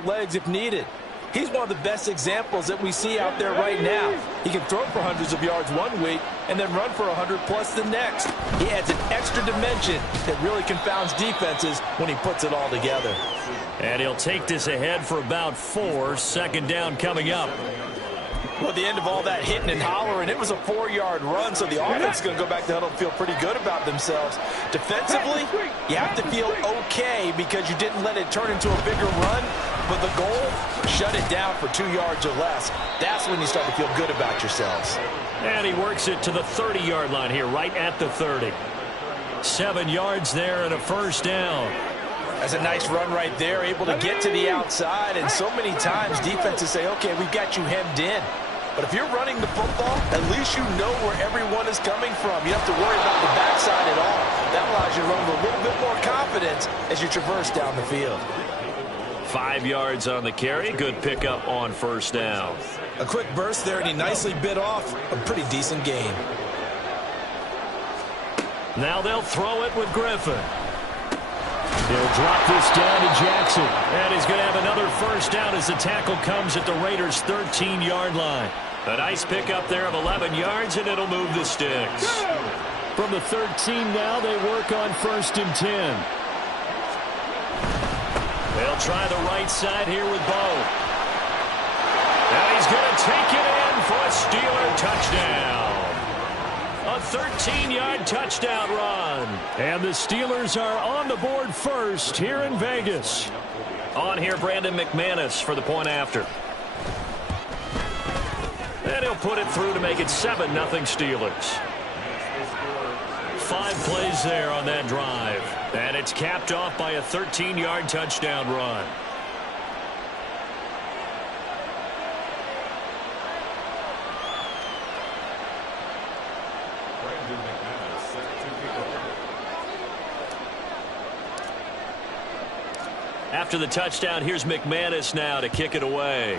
legs if needed. He's one of the best examples that we see out there right now. He can throw for hundreds of yards one week and then run for 100+ the next. He adds an extra dimension that really confounds defenses when he puts it all together. And he'll take this ahead for about 4. Second down coming up. Well, at the end of all that hitting and hollering, it was a 4-yard run, so the offense is going to go back to the huddle and feel pretty good about themselves. Defensively, you have to feel okay because you didn't let it turn into a bigger run, but the goal, shut it down for 2 yards or less. That's when you start to feel good about yourselves. And he works it to the 30-yard line here, right at the 30. 7 yards there and a first down. That's a nice run right there, able to get to the outside, and so many times defenses say, okay, we've got you hemmed in. But if you're running the football, at least you know where everyone is coming from. You don't have to worry about the backside at all. That allows you to run with a little bit more confidence as you traverse down the field. 5 yards on the carry. Good pickup on first down. A quick burst there, and he nicely bit off a pretty decent gain. Now they'll throw it with Griffin. He'll drop this down to Jackson. And he's going to have another first down as the tackle comes at the Raiders' 13-yard line. A nice pickup there of 11 yards, and it'll move the sticks. From the 13 now, they work on 1st and 10. They'll try the right side here with Bo. And he's going to take it in for a Steeler touchdown. A 13-yard touchdown run. And the Steelers are on the board first here in Vegas. On here, Brandon McManus for the point after. And he'll put it through to make it 7-0 Steelers. 5 plays there on that drive. And it's capped off by a 13-yard touchdown run. After the touchdown, here's McManus now to kick it away.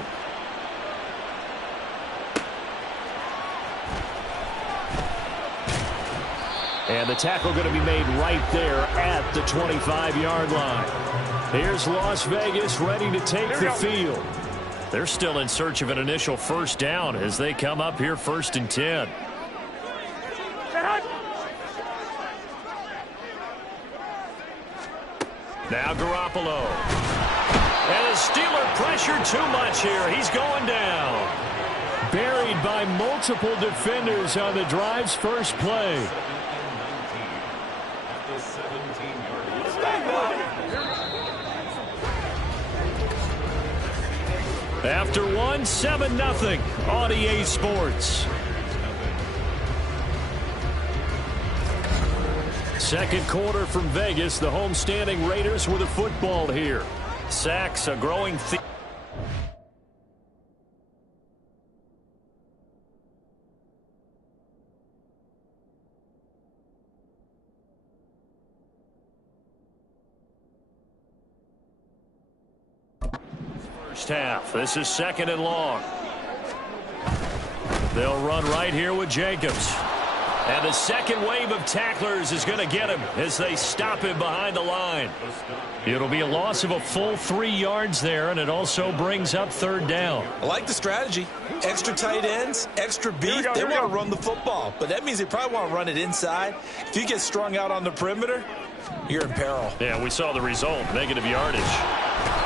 And the tackle going to be made right there at the 25-yard line. Here's Las Vegas ready to take the field. They're still in search of an initial first down as they come up here 1st and 10. Now Garoppolo. And the Steeler pressure too much here. He's going down. Buried by multiple defenders on the drive's first play. After 1, 7-0 on EA Sports. Second quarter from Vegas. The homestanding Raiders with a football here. Sacks, a growing theme. First half. This is 2nd and long. They'll run right here with Jacobs. And the second wave of tacklers is going to get him as they stop him behind the line. It'll be a loss of a full 3 yards there, and it also brings up 3rd down. I like the strategy. Extra tight ends, extra beef. They want to run the football, but that means they probably want to run it inside. If you get strung out on the perimeter, you're in peril. Yeah, we saw the result, negative yardage.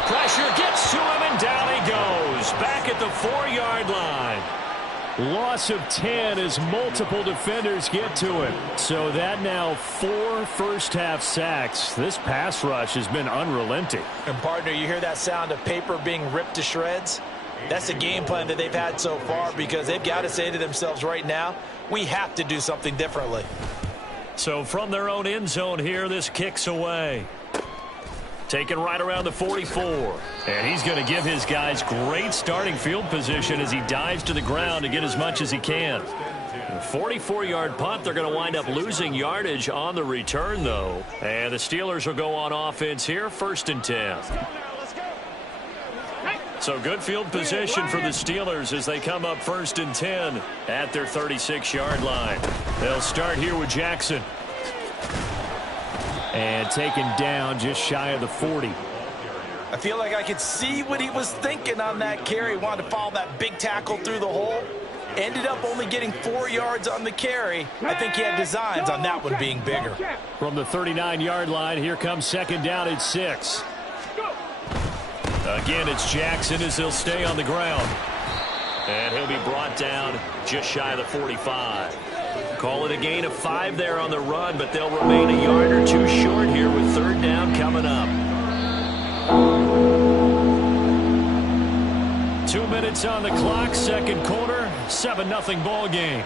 Pressure gets to him, and down he goes. Back at the 4-yard line. Loss of 10 as multiple defenders get to him. So that now 4 first-half sacks. This pass rush has been unrelenting. And, partner, you hear that sound of paper being ripped to shreds? That's the game plan that they've had so far because they've got to say to themselves right now, we have to do something differently. So from their own end zone here, this kicks away. Taken right around the 44. And he's going to give his guys great starting field position as he dives to the ground to get as much as he can. A 44-yard punt. They're going to wind up losing yardage on the return, though. And the Steelers will go on offense here, 1st and 10. So good field position for the Steelers as they come up 1st and 10 at their 36-yard line. They'll start here with Jackson. And taken down just shy of the 40. I feel like I could see what he was thinking on that carry. Wanted to follow that big tackle through the hole. Ended up only getting 4 yards on the carry. I think he had designs on that one being bigger. From the 39-yard line, here comes second down at 6. Again, it's Jackson as he'll stay on the ground. And he'll be brought down just shy of the 45. Call it a gain of 5 there on the run, but they'll remain a yard or two short here with third down coming up. 2 minutes on the clock, second quarter, 7-0 ball game.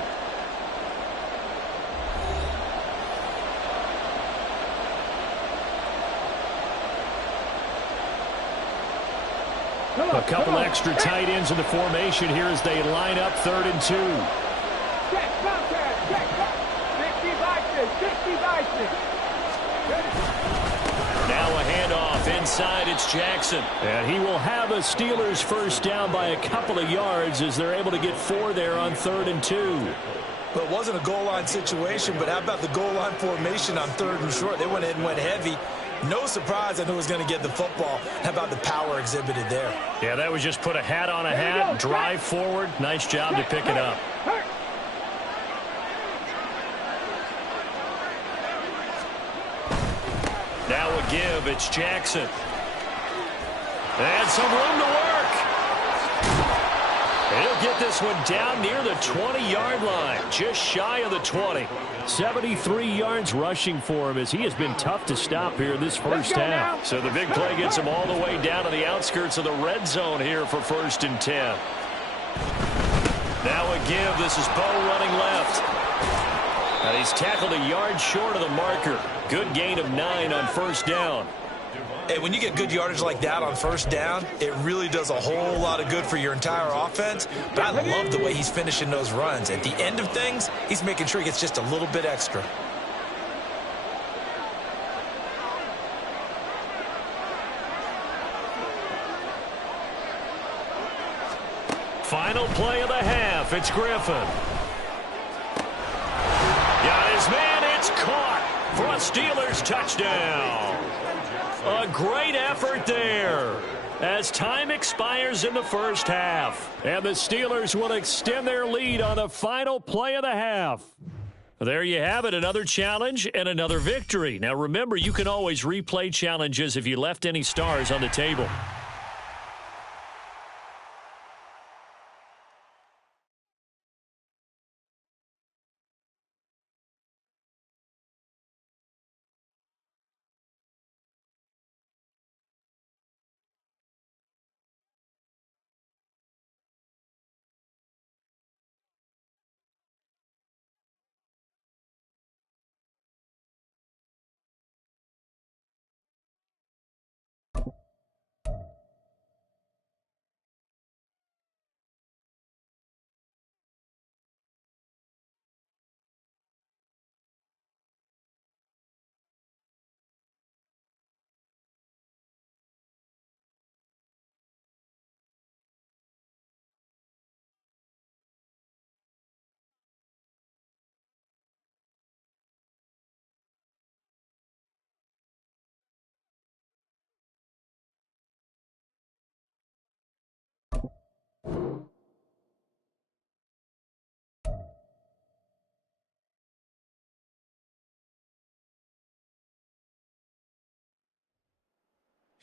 A couple extra tight ends in the formation here as they line up 3rd and 2. Now a handoff inside, it's Jackson. And he will have a Steelers first down by a couple of yards as they're able to get 4 there on 3rd and 2. Well, it wasn't a goal line situation, but how about the goal line formation on 3rd and short? They went ahead and went heavy. No surprise I knew he was going to get the football. How about the power exhibited there? Yeah, that was just put a hat on a hat, drive forward. Nice job to pick it up. Now a give, it's Jackson. And some room to work. He'll get this one down near the 20-yard line, just shy of the 20. 73 yards rushing for him as he has been tough to stop here this first half. So the big play gets him all the way down to the outskirts of the red zone here for 1st and 10. Now a give. This is Bo running left. And he's tackled a yard short of the marker. Good gain of 9 on first down. Hey, when you get good yardage like that on first down, it really does a whole lot of good for your entire offense. But I love the way he's finishing those runs. At the end of things, he's making sure he gets just a little bit extra. Final play of the half. It's Griffin. Got his man. It's caught for a Steelers touchdown. A great effort there as time expires in the first half. And the Steelers will extend their lead on the final play of the half. There you have it, another challenge and another victory. Now remember, you can always replay challenges if you left any stars on the table.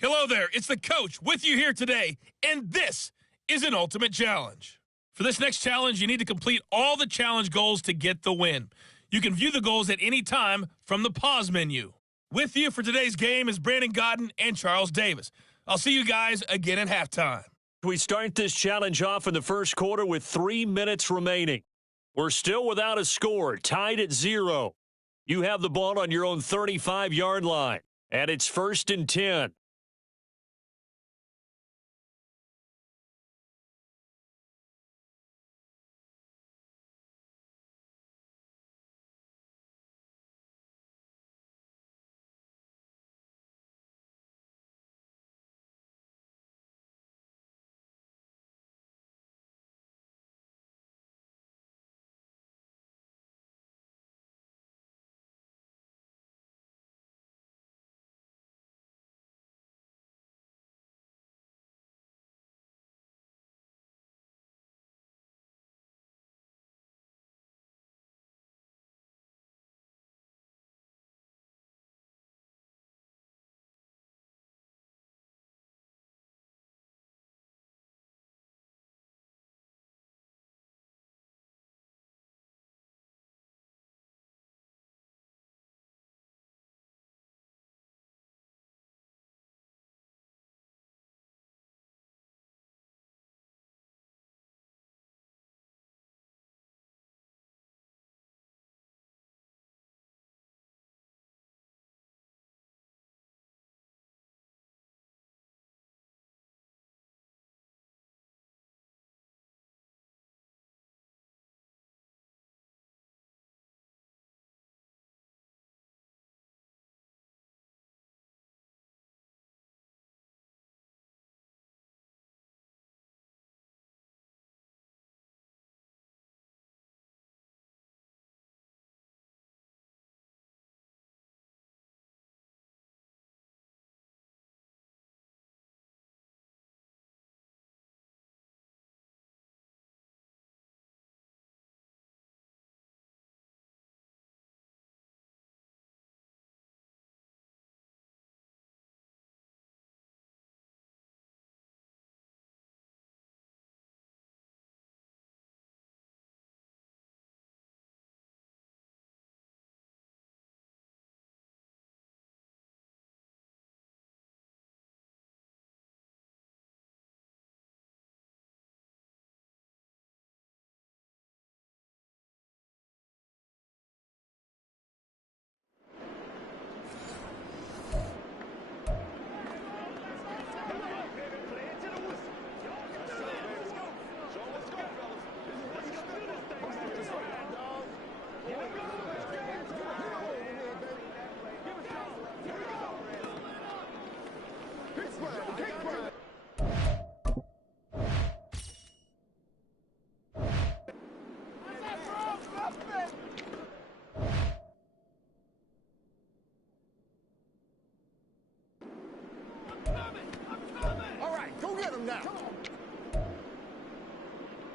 Hello there, it's the coach with you here today, and this is an ultimate challenge. For this next challenge, you need to complete all the challenge goals to get the win. You can view the goals at any time from the pause menu. With you for today's game is Brandon Godden and Charles Davis. I'll see you guys again at halftime. We start this challenge off in the first quarter with 3 minutes remaining. We're still without a score, tied at 0. You have the ball on your own 35-yard line, and it's 1st and 10.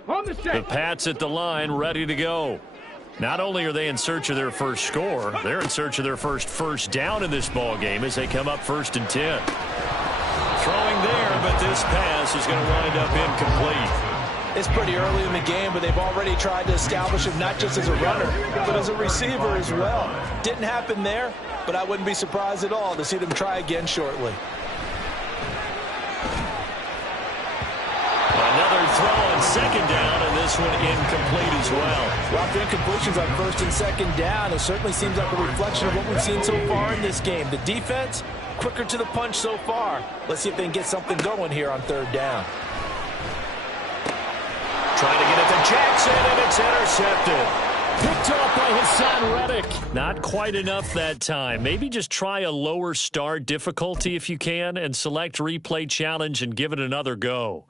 The Pats at the line, ready to go. Not only are they in search of their first score, they're in search of their first down in this ball game as they come up 1st and 10. Throwing there, but this pass is going to wind up incomplete. It's pretty early in the game, but they've already tried to establish him not just as a runner, but as a receiver as well. Didn't happen there, but I wouldn't be surprised at all to see them try again shortly. Another throw on 2nd down, and this one incomplete as well. Well, after incompletions on 1st and 2nd down, it certainly seems like a reflection of what we've seen so far in this game. The defense, quicker to the punch so far. Let's see if they can get something going here on 3rd down. Trying to get it to Jackson, and it's intercepted. Picked off by Hassan Reddick. Not quite enough that time. Maybe just try a lower star difficulty if you can and select replay challenge and give it another go.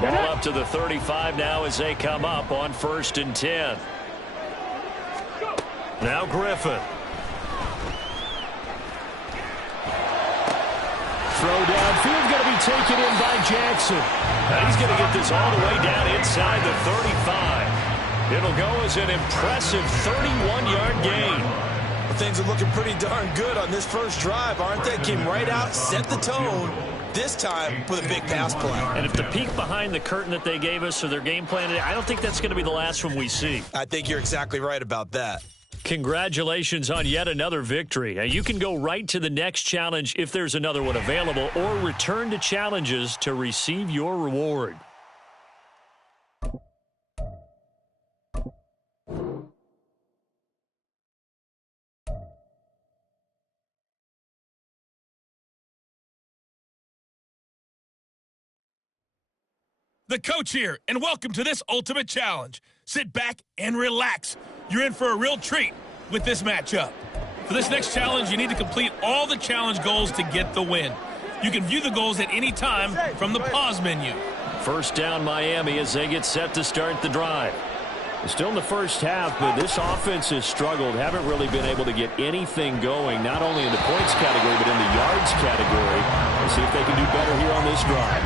Ball up to the 35 now as they come up on 1st and 10. Now Griffin. Throw downfield going to be taken in by Jackson. And he's going to get this all the way down inside the 35. It'll go as an impressive 31-yard gain. Well, things are looking pretty darn good on this first drive, aren't they? Came right out, set the tone, this time with a big pass play. And if the peek behind the curtain that they gave us or their game plan today, I don't think that's going to be the last one we see. I think you're exactly right about that. Congratulations on yet another victory. Now, you can go right to the next challenge if there's another one available, or return to challenges to receive your reward. The coach here, and welcome to this Ultimate Challenge. Sit back and relax. You're in for a real treat with this matchup. For this next challenge, you need to complete all the challenge goals to get the win. You can view the goals at any time from the pause menu. 1st down Miami as they get set to start the drive. Still in the first half, but this offense has struggled. Haven't really been able to get anything going, not only in the points category, but in the yards category. Let's see if they can do better here on this drive.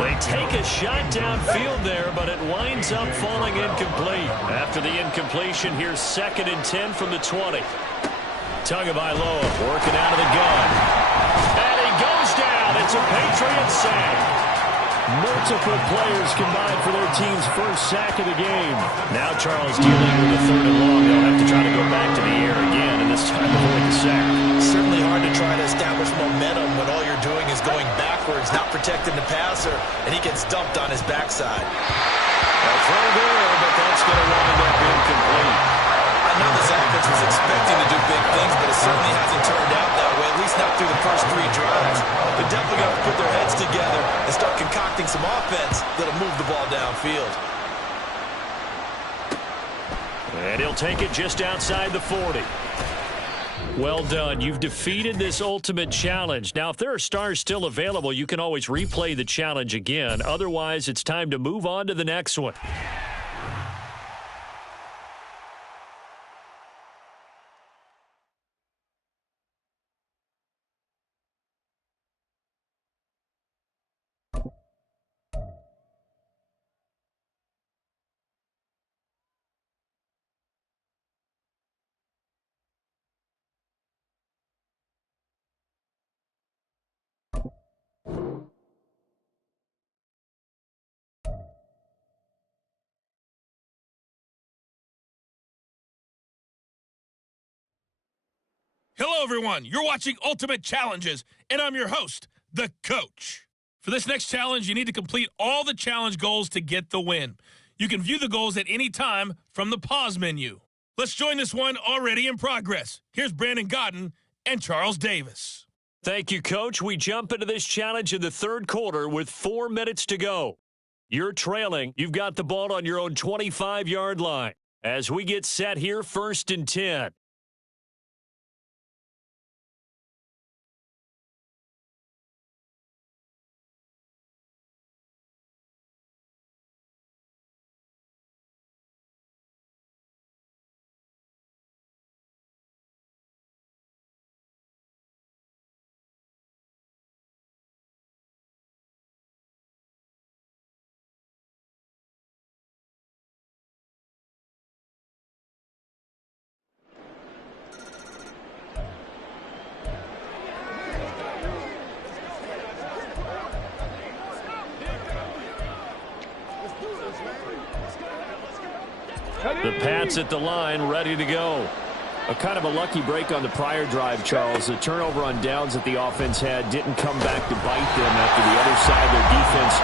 They take a shot downfield there, but it winds up falling incomplete. After the incompletion, here's 2nd and 10 from the 20. Tagovailoa working out of the gun. And he goes down. It's a Patriot sack. Multiple players combined for their team's first sack of the game. Now Charles dealing with a 3rd and long. They'll have to try to go back to the air again, and this time avoid the sack. Certainly hard to try to establish momentum when all you're doing is going backwards, not protecting the passer, and he gets dumped on his backside. A throw there, but that's going to wind up incomplete. I know this offense was expecting to do big things, but it certainly hasn't turned out that way, at least not through the first 3 drives. They're definitely going to put their heads together and start concocting some offense that'll move the ball downfield. And he'll take it just outside the 40. Well done. You've defeated this ultimate challenge. Now, if there are stars still available, you can always replay the challenge again. Otherwise, it's time to move on to the next one. Hello, everyone. You're watching Ultimate Challenges, and I'm your host, the coach. For this next challenge, you need to complete all the challenge goals to get the win. You can view the goals at any time from the pause menu. Let's join this one already in progress. Here's Brandon Godden and Charles Davis. Thank you, Coach. We jump into this challenge in the 3rd quarter with 4 minutes to go. You're trailing. You've got the ball on your own 25-yard line. As we get set here, 1st and 10. Pat's at the line, ready to go. A kind of a lucky break on the prior drive, Charles. The turnover on downs that the offense had didn't come back to bite them after the other side. Their defense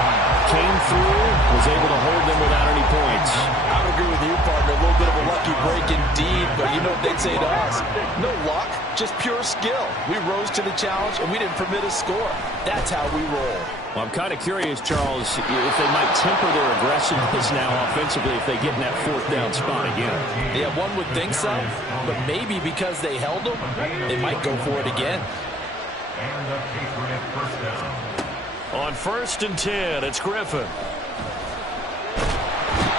came through, was able to hold them without any points. I would agree with you, partner. A little bit of a lucky break indeed, but you know what they'd say to us? No luck, just pure skill. We rose to the challenge, and we didn't permit a score. That's how we roll. Well, I'm kind of curious, Charles, if they might temper their aggressiveness now offensively if they get in that fourth down spot again. Yeah, one would think so, but maybe because they held them, they might go for it again. On 1st and 10, it's Griffin.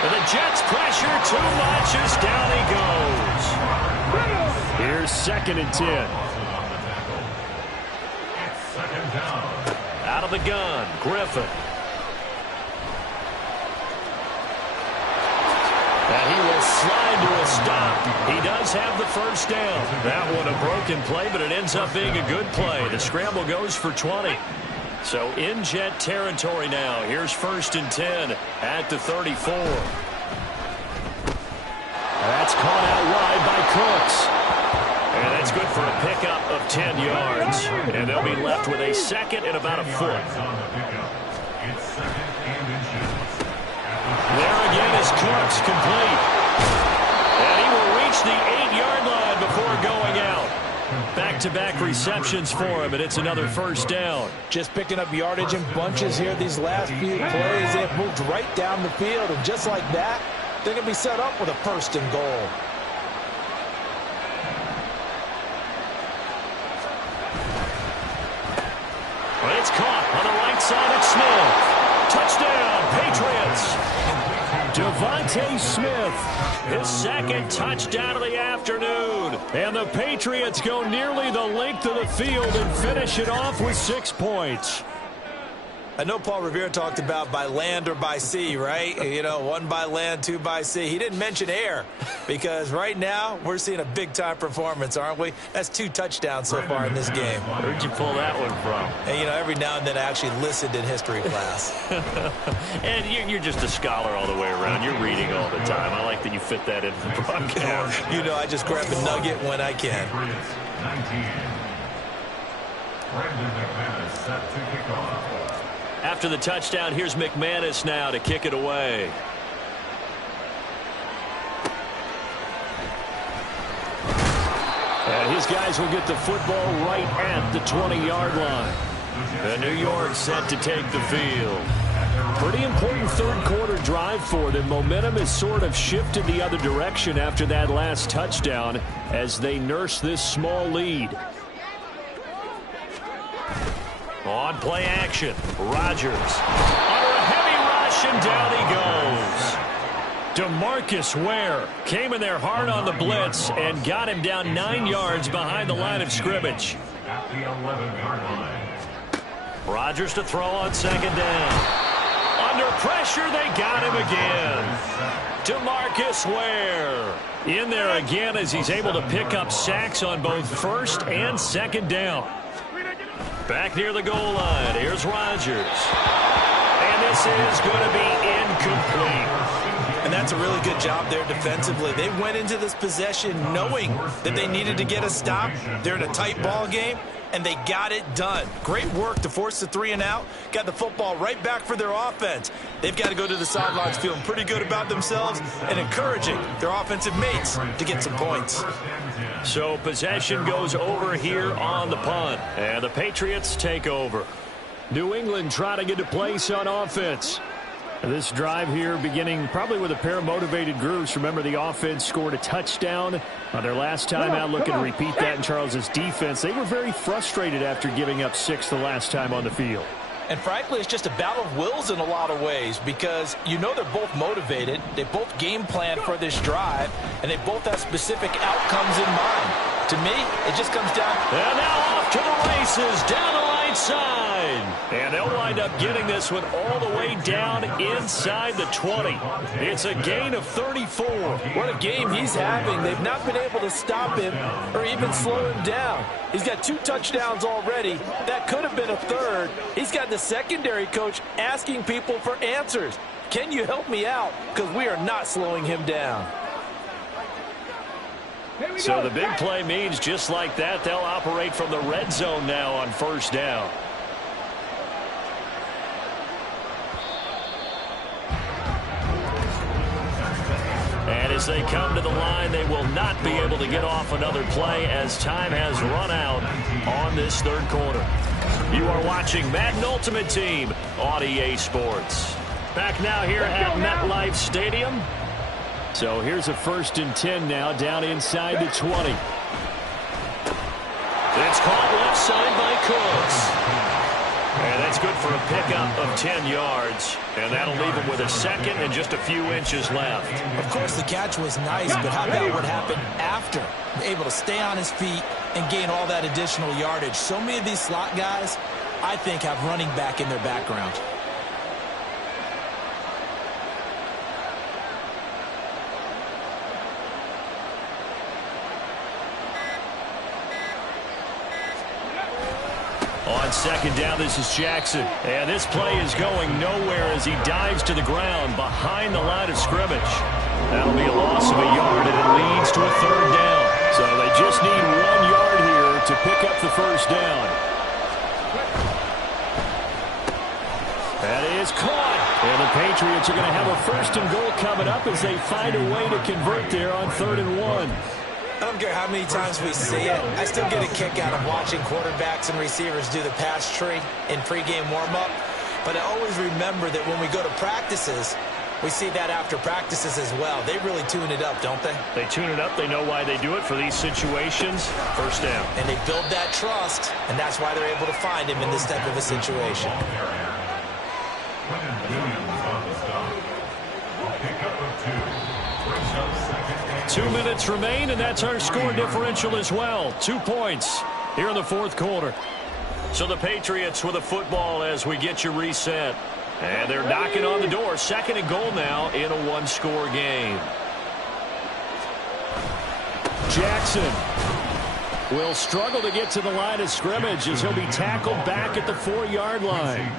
And the Jets pressure too much as down he goes. Here's 2nd and 10. Out of the gun, Griffin. And he will slide to a stop. He does have the first down. That one a broken play, but it ends up being a good play. The scramble goes for 20. So in Jet territory now. Here's 1st and 10 at the 34. That's caught out wide by Cooks. And that's good for a pickup of 10 yards. And they'll be left with a second and about a foot. There again is Cooks, complete. And he will reach the 8-yard line before going out. Back-to-back receptions for him, and it's another first down. Just picking up yardage in bunches here these last few plays. They have moved right down the field, and just like that, they're going to be set up with a 1st and goal. It's caught on the right side of Smith. Touchdown, Patriots. Devontae Smith, his 2nd touchdown of the afternoon. And the Patriots go nearly the length of the field and finish it off with 6 points. I know Paul Revere talked about by land or by sea, right? You know, 1 by land, 2 by sea. He didn't mention air because right now we're seeing a big-time performance, aren't we? That's 2 touchdowns so far in this game. Where'd you pull that one from? And, you know, every now and then I actually listened in history class. And you're just a scholar all the way around. You're reading all the time. I like that you fit that into the broadcast. You know, I just grab a nugget when I can. Brandon McManus set to kick off. After the touchdown, here's McManus now to kick it away. And his guys will get the football right at the 20-yard line. And New York set to take the field. Pretty important third-quarter drive for them. Momentum has sort of shifted the other direction after that last touchdown as they nurse this small lead. On play action, Rodgers under a heavy rush, and down he goes. DeMarcus Ware came in there hard on the blitz and got him down 9 yards behind the line of scrimmage. At the 11-yard line. Rodgers to throw on 2nd down. Under pressure, they got him again. DeMarcus Ware in there again as he's able to pick up sacks on both 1st and 2nd down. Back near the goal line, here's Rodgers. And this is going to be incomplete. And that's a really good job there defensively. They went into this possession knowing that they needed to get a stop. They're in a tight ball game, and they got it done. Great work to force the 3 and out. Got the football right back for their offense. They've got to go to the sidelines feeling pretty good about themselves and encouraging their offensive mates to get some points. So possession goes over here on the punt, and the Patriots take over. New England trying to get a place on offense. This drive here beginning probably with a pair of motivated groups. Remember, the offense scored a touchdown on their last time out, looking to repeat that in Charles's defense. They were very frustrated after giving up 6 the last time on the field. And frankly, it's just a battle of wills in a lot of ways because you know they're both motivated. They both game plan for this drive, and they both have specific outcomes in mind. To me, it just comes down. And now off to the races down the right side. And they'll wind up getting this one all the way down inside the 20. It's a gain of 34. What a game he's having. They've not been able to stop him or even slow him down. He's got 2 touchdowns already. That could have been a 3rd. He's got the secondary coach asking people for answers. Can you help me out? Because we are not slowing him down. So the big play means just like that, they'll operate from the red zone now on first down. And as they come to the line, they will not be able to get off another play as time has run out on this third quarter. You are watching Madden Ultimate Team on EA Sports. Back now here at MetLife Stadium. So here's a 1st and 10 now down inside the 20. It's caught left side by Cooks. And that's good for a pickup of 10 yards. And that'll leave him with a second and just a few inches left. Of course, the catch was nice, but how about what happened after? Able to stay on his feet and gain all that additional yardage. So many of these slot guys, I think, have running back in their background. On second down, this is Jackson. And this play is going nowhere as he dives to the ground behind the line of scrimmage. That'll be a loss of a yard, and it leads to a 3rd down. So they just need 1 yard here to pick up the first down. That is caught. And the Patriots are going to have a 1st and goal coming up as they find a way to convert there on 3rd and 1. I don't care how many times we see it. I still get a kick out of watching quarterbacks and receivers do the pass tree in pregame warm-up. But I always remember that when we go to practices, we see that after practices as well. They really tune it up, don't they? They tune it up. They know why they do it for these situations. First down. And they build that trust, and that's why they're able to find him in this type of a situation. Quentin Williams on the stop. A pickup of 2. Brings up 2nd and 2 minutes remain, and that's our score differential as well. 2 points here in the 4th quarter. So the Patriots with a football as we get you reset. And they're knocking on the door. 2nd and goal now in a 1-score game. Jackson will struggle to get to the line of scrimmage as he'll be tackled back at the 4-yard line.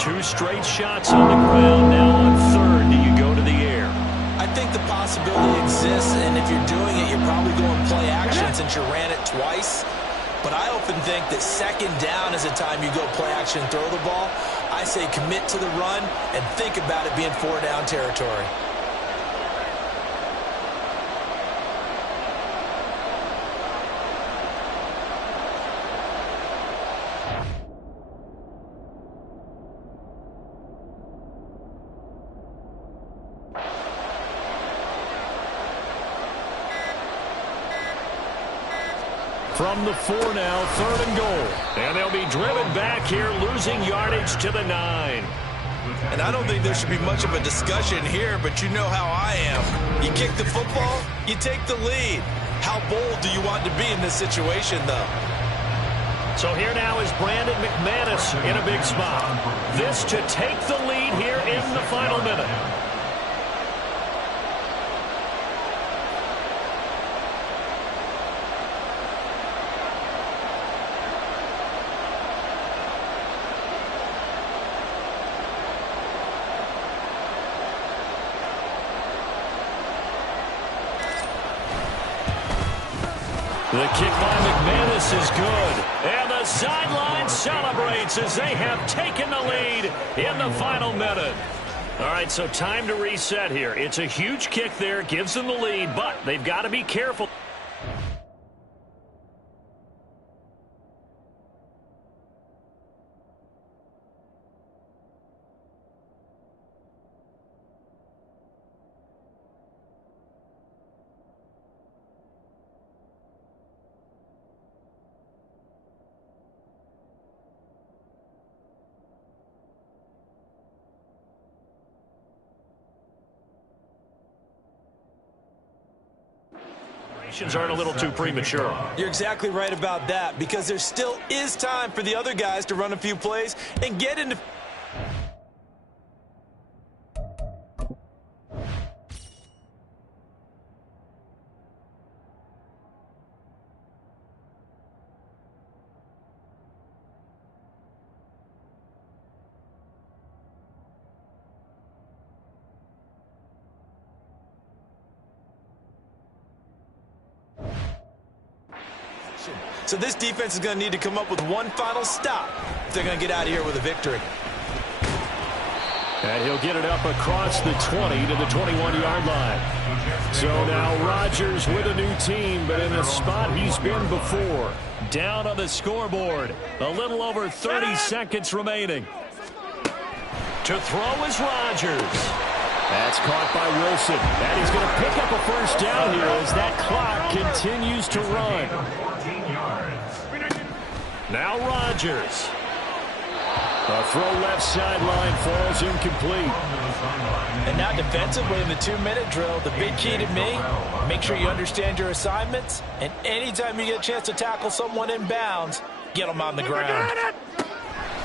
2 straight shots on the ground. Now on 3rd, do you go to the air? I think the possibility exists, and if you're doing it, you're probably going play action since you ran it twice. But I often think that 2nd down is a time you go play action and throw the ball. I say commit to the run and think about it being 4-down territory. From the 4 now, 3rd and goal. And they'll be driven back here, losing yardage to the 9. And I don't think there should be much of a discussion here, but you know how I am. You kick the football, you take the lead. How bold do you want to be in this situation, though? So here now is Brandon McManus in a big spot. This to take the lead here in the final minute. The kick by McManus is good. And the sideline celebrates as they have taken the lead in the final minute. All right, so time to reset here. It's a huge kick there, gives them the lead, but they've got to be careful. Aren't a little too premature. You're exactly right about that, because there still is time for the other guys to run a few plays and get into... So this defense is going to need to come up with one final stop if they're going to get out of here with a victory. And he'll get it up across the 20 to the 21-yard line. So now Rodgers with a new team, but in a spot he's been before. Down on the scoreboard. A little over 30 seconds remaining. To throw is Rodgers. That's caught by Wilson. And he's going to pick up a first down here as that clock continues to run. Now Rodgers. A throw left sideline falls incomplete. And now defensively in the 2-minute drill, the big key to me, make sure you understand your assignments, and anytime you get a chance to tackle someone in bounds, get them on the ground.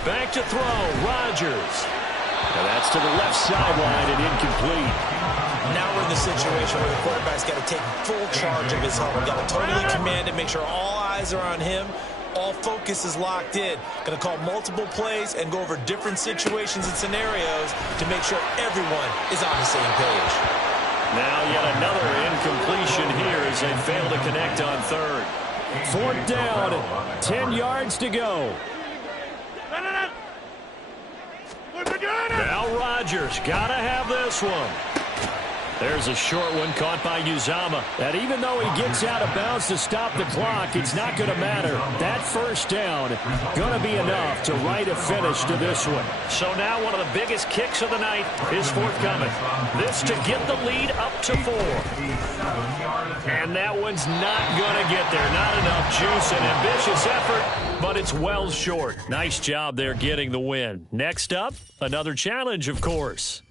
Back to throw, Rodgers. And that's to the left sideline and incomplete. Now we're in the situation where the quarterback's got to take full charge of his helmet. Got to totally command it, make sure all eyes are on him. All focus is locked in. Going to call multiple plays and go over different situations and scenarios to make sure everyone is on the same page. Now yet another incompletion here as they fail to connect on third. Fourth down, 10 yards to go. Now Rodgers, gotta have this one. There's a short one caught by Uzomah. And even though he gets out of bounds to stop the clock, it's not going to matter. That first down going to be enough to write a finish to this one. So now one of the biggest kicks of the night is forthcoming. This to get the lead up to 4. And that one's not going to get there. Not enough juice, an ambitious effort, but it's well short. Nice job there getting the win. Next up, another challenge, of course.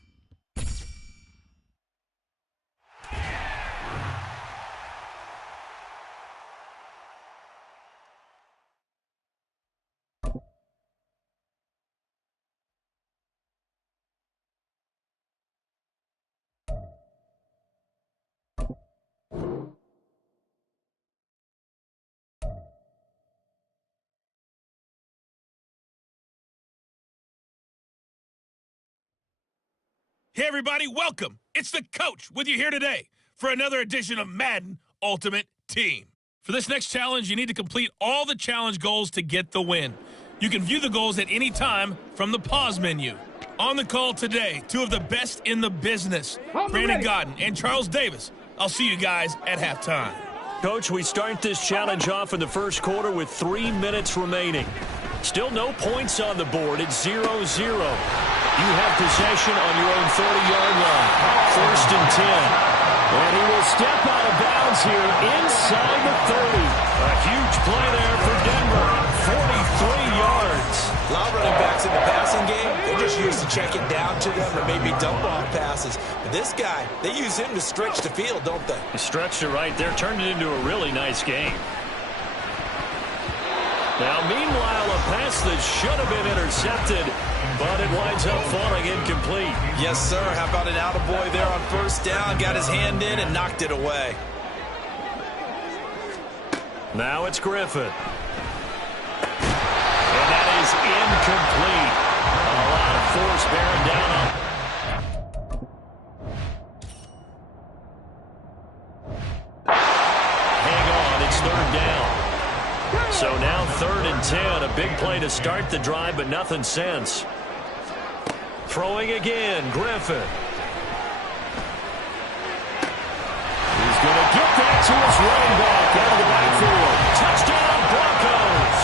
Hey, everybody, welcome. It's the coach with you here today for another edition of Madden Ultimate Team. For this next challenge, you need to complete all the challenge goals to get the win. You can view the goals at any time from the pause menu. On the call today, two of the best in the business, Brandon Gaudin and Charles Davis. I'll see you guys at halftime. Coach, we start this challenge off in the first quarter with 3 minutes remaining. Still no points on the board. It's 0-0. You have possession on your own 30-yard line. First and 10. And he will step out of bounds here inside the 30. A huge play there for Denver. 43 yards. A lot of running backs in the passing game, they're just used to check it down to them or maybe dump off passes. But this guy, they use him to stretch the field, don't they? He stretched it right there, turned it into a really nice game. Now, meanwhile, a pass that should have been intercepted, but it winds up falling incomplete. Yes, sir. How about an attaboy there on first down? Got his hand in and knocked it away. Now it's Griffin. And that is incomplete. A lot of force bearing down on. Hang on, it's third down. So now 3rd and 10, a big play to start the drive, but nothing since. Throwing again, Griffin. He's going to get that to his running back out of the backfield. Touchdown, Broncos.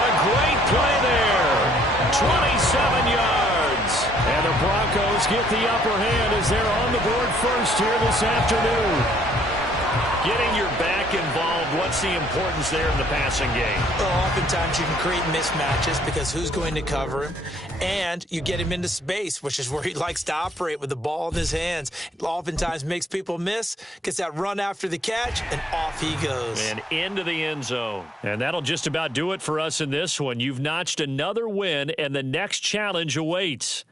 A great play there. 27 yards. And the Broncos get the upper hand as they're on the board first here this afternoon. Getting your back involved, what's the importance there in the passing game? Well, oftentimes you can create mismatches because who's going to cover him, and you get him into space, which is where he likes to operate with the ball in his hands. It oftentimes makes people miss, gets that run after the catch, and off he goes. And into the end zone. And that'll just about do it for us in this one. You've notched another win, and the next challenge awaits.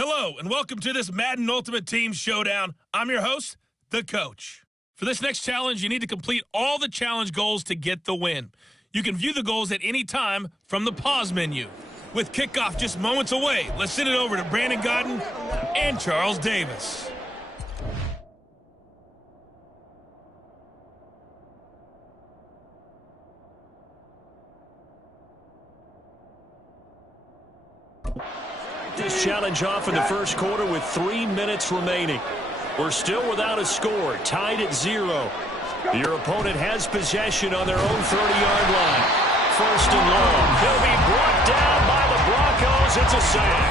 Hello, and welcome to this Madden Ultimate Team Showdown. I'm your host, The Coach. For this next challenge, you need to complete all the challenge goals to get the win. You can view the goals at any time from the pause menu. With kickoff just moments away, let's send it over to Brandon Gaudin and Charles Davis. This challenge off in the first quarter with 3 minutes remaining. We're still without a score, tied at 0. Your opponent has possession on their own 30-yard line. First and long. He'll be brought down by the Broncos. It's a sack.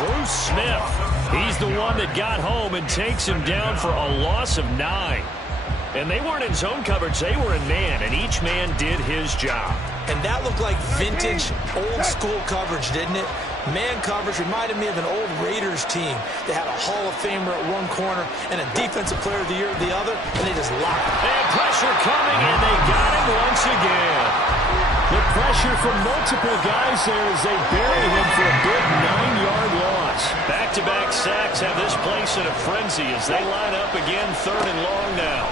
Bruce Smith, he's the one that got home and takes him down for a loss of 9. And they weren't in zone coverage. They were in man, and each man did his job. And that looked like vintage, old-school coverage, didn't it? Man coverage reminded me of an old Raiders team. They had a Hall of Famer at one corner and a Defensive Player of the Year at the other, and they just locked it. And pressure coming, and they got him once again. The pressure from multiple guys there as they bury him for a big 9-yard loss. Back-to-back sacks have this place in a frenzy as they line up again, 3rd and long now.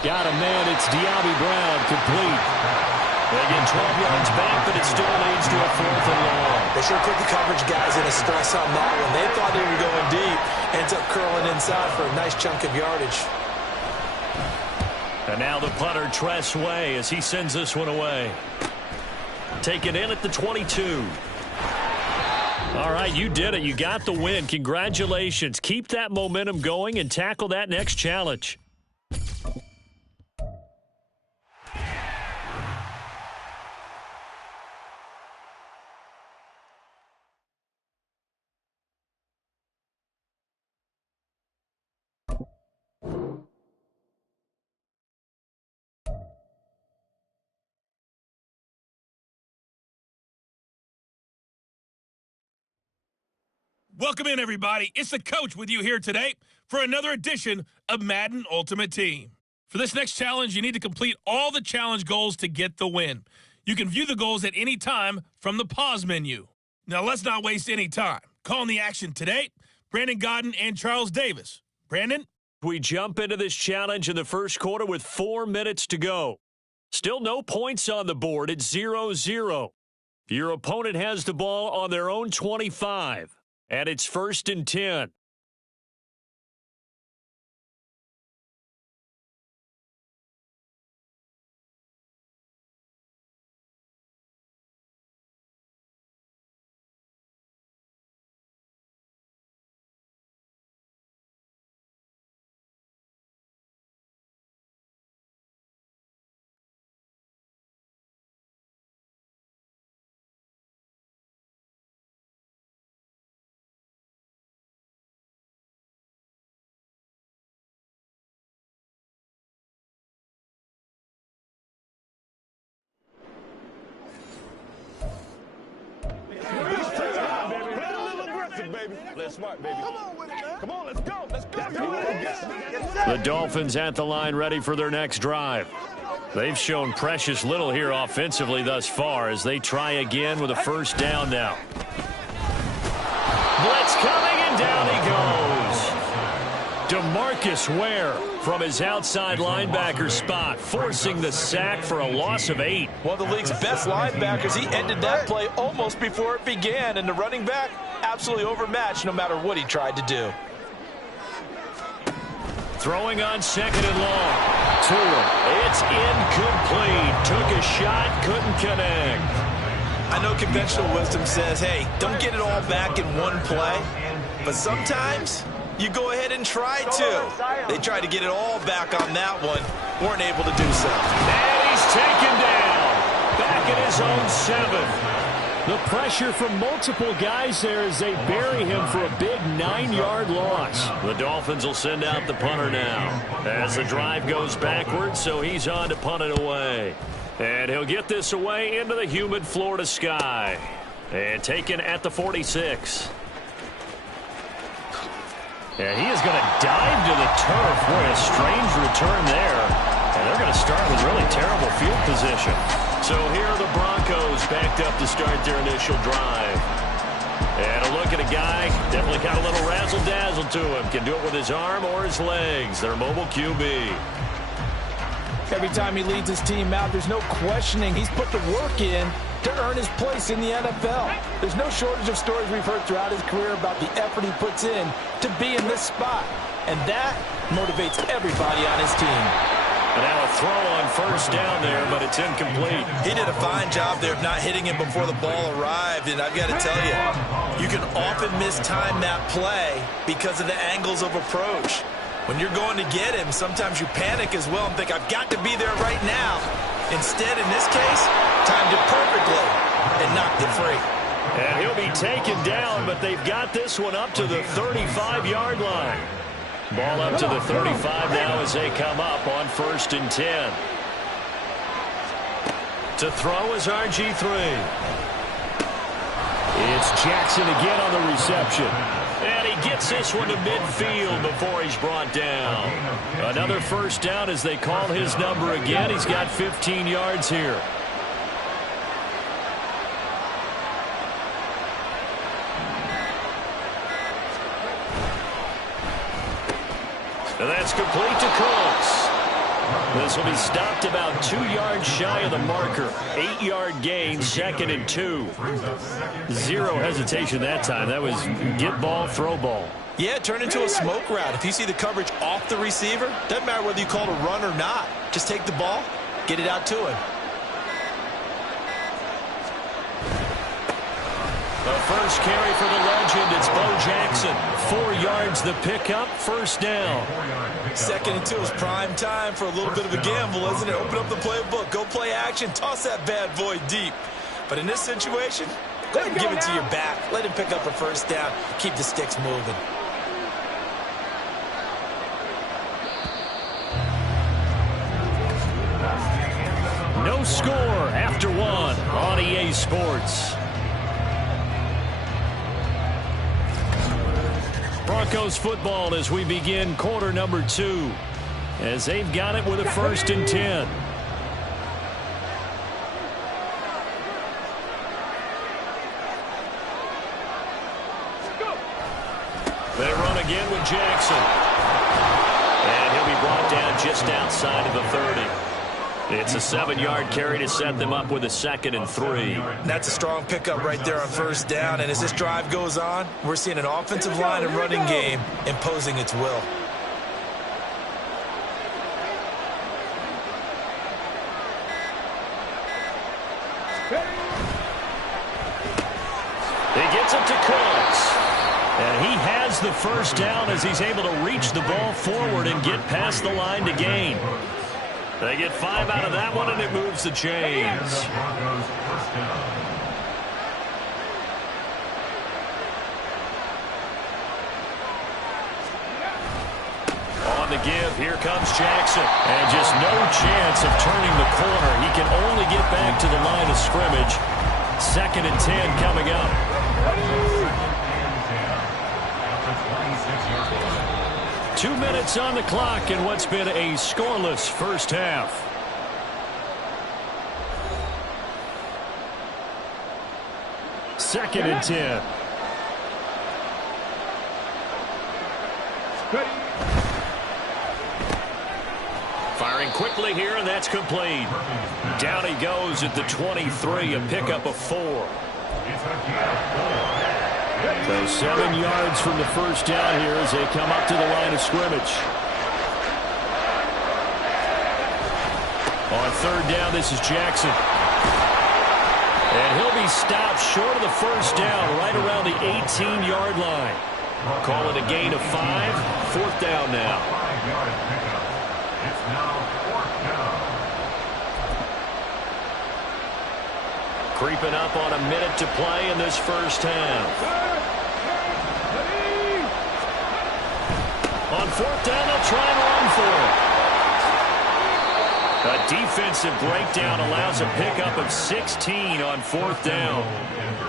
Got a man, it's De'Ami Brown, complete. They get 12 yards back, but it still leads to a 4th and long. They sure put the coverage guys in a stress on that one. They thought they were going deep, ends up curling inside for a nice chunk of yardage. And now the punter, Tress Way, as he sends this one away. Taken in at the 22. All right, you did it. You got the win. Congratulations. Keep that momentum going and tackle that next challenge. Welcome in, everybody. It's the Coach with you here today for another edition of Madden Ultimate Team. For this next challenge, you need to complete all the challenge goals to get the win. You can view the goals at any time from the pause menu. Now, let's not waste any time. Calling the action today, Brandon Gaudin and Charles Davis. Brandon? We jump into this challenge in the first quarter with 4 minutes to go. Still no points on the board. It's 0-0. Your opponent has the ball on their own 25. And it's 1st and 10. Let's smart, baby. Come on with it, man. Come on, let's go. Let's go. The Dolphins at the line ready for their next drive. They've shown precious little here offensively thus far as they try again with a first down now. Blitz coming, and down he goes. DeMarcus Ware from his outside linebacker spot, forcing the sack for a loss of 8. One of the league's best linebackers. He ended that play almost before it began, and the running back absolutely overmatched no matter what he tried to do. Throwing on 2nd and long. Tua, it's incomplete. Took a shot, couldn't connect. I know conventional wisdom says, hey, don't get it all back in one play. But sometimes you go ahead and try to. They tried to get it all back on that one. Weren't able to do so. And he's taken down. Back at his own 7. The pressure from multiple guys there as they bury him for a big 9-yard loss. The Dolphins will send out the punter now as the drive goes backwards, so he's on to punt it away. And he'll get this away into the humid Florida sky. And taken at the 46. And he is going to dive to the turf. Boy, a strange return there. And they're going to start with really terrible field position. So here are the Broncos Broncos backed up to start their initial drive. And a look at a guy, definitely got a little razzle-dazzle to him. Can do it with his arm or his legs. Their mobile QB. Every time he leads his team out, there's no questioning. He's put the work in to earn his place in the NFL. There's no shortage of stories we've heard throughout his career about the effort he puts in to be in this spot. And that motivates everybody on his team. And now a throw on first down there, but it's incomplete. He did a fine job there of not hitting it before the ball arrived. And I've got to tell you, you can often mistime that play because of the angles of approach. When you're going to get him, sometimes you panic as well and think, I've got to be there right now. Instead, in this case, timed it perfectly and knocked it free. And he'll be taken down, but they've got this one up to the 35-yard line. Ball up to the 35 now as they come up on 1st and 10. To throw is RG3. It's Jackson again on the reception. And he gets this one to midfield before he's brought down. Another first down as they call his number again. He's got 15 yards here. And that's complete to Cooks. This will be stopped about 2 yards shy of the marker. 8-yard gain, 2nd and 2. Zero hesitation that time. That was get ball, throw ball. Yeah, turn into a smoke route. If you see the coverage off the receiver, doesn't matter whether you call it a run or not. Just take the ball, get it out to him. The first carry for the legend, it's Bo Jackson. 4 yards the pickup, first down. 2nd and 2 is prime time for a little bit of a gamble, isn't it? Open up the playbook, go play action, toss that bad boy deep. But in this situation, go ahead and give it to your back. Let him pick up a first down, keep the sticks moving. No score after 1 on EA Sports. Broncos football as we begin quarter number 2, as they've got it with a 1st and 10. They run again with Jackson. And he'll be brought down just outside of the 30. It's a 7-yard carry to set them up with a 2nd and 3. That's a strong pickup right there on first down. And as this drive goes on, we're seeing an offensive line and running game imposing its will. He gets it to Cooks. And he has the first down as he's able to reach the ball forward and get past the line to gain. They get 5 out of that one, and it moves the chains. On the give, here comes Jackson. And just no chance of turning the corner. He can only get back to the line of scrimmage. 2nd and 10 coming up. 2 minutes on the clock in what's been a scoreless first half. Second and 10. Firing quickly here, and that's complete. Down he goes at the 23, a pickup of 4. So 7 yards from the first down here as they come up to the line of scrimmage. On 3rd down, this is Jackson. And he'll be stopped short of the first down right around the 18-yard line. Call it a gain of 5. 4th down now. It's now 4th down. Creeping up on a minute to play in this first half. On 4th down, they'll try and run for it. A defensive breakdown allows a pickup of 16 on 4th down.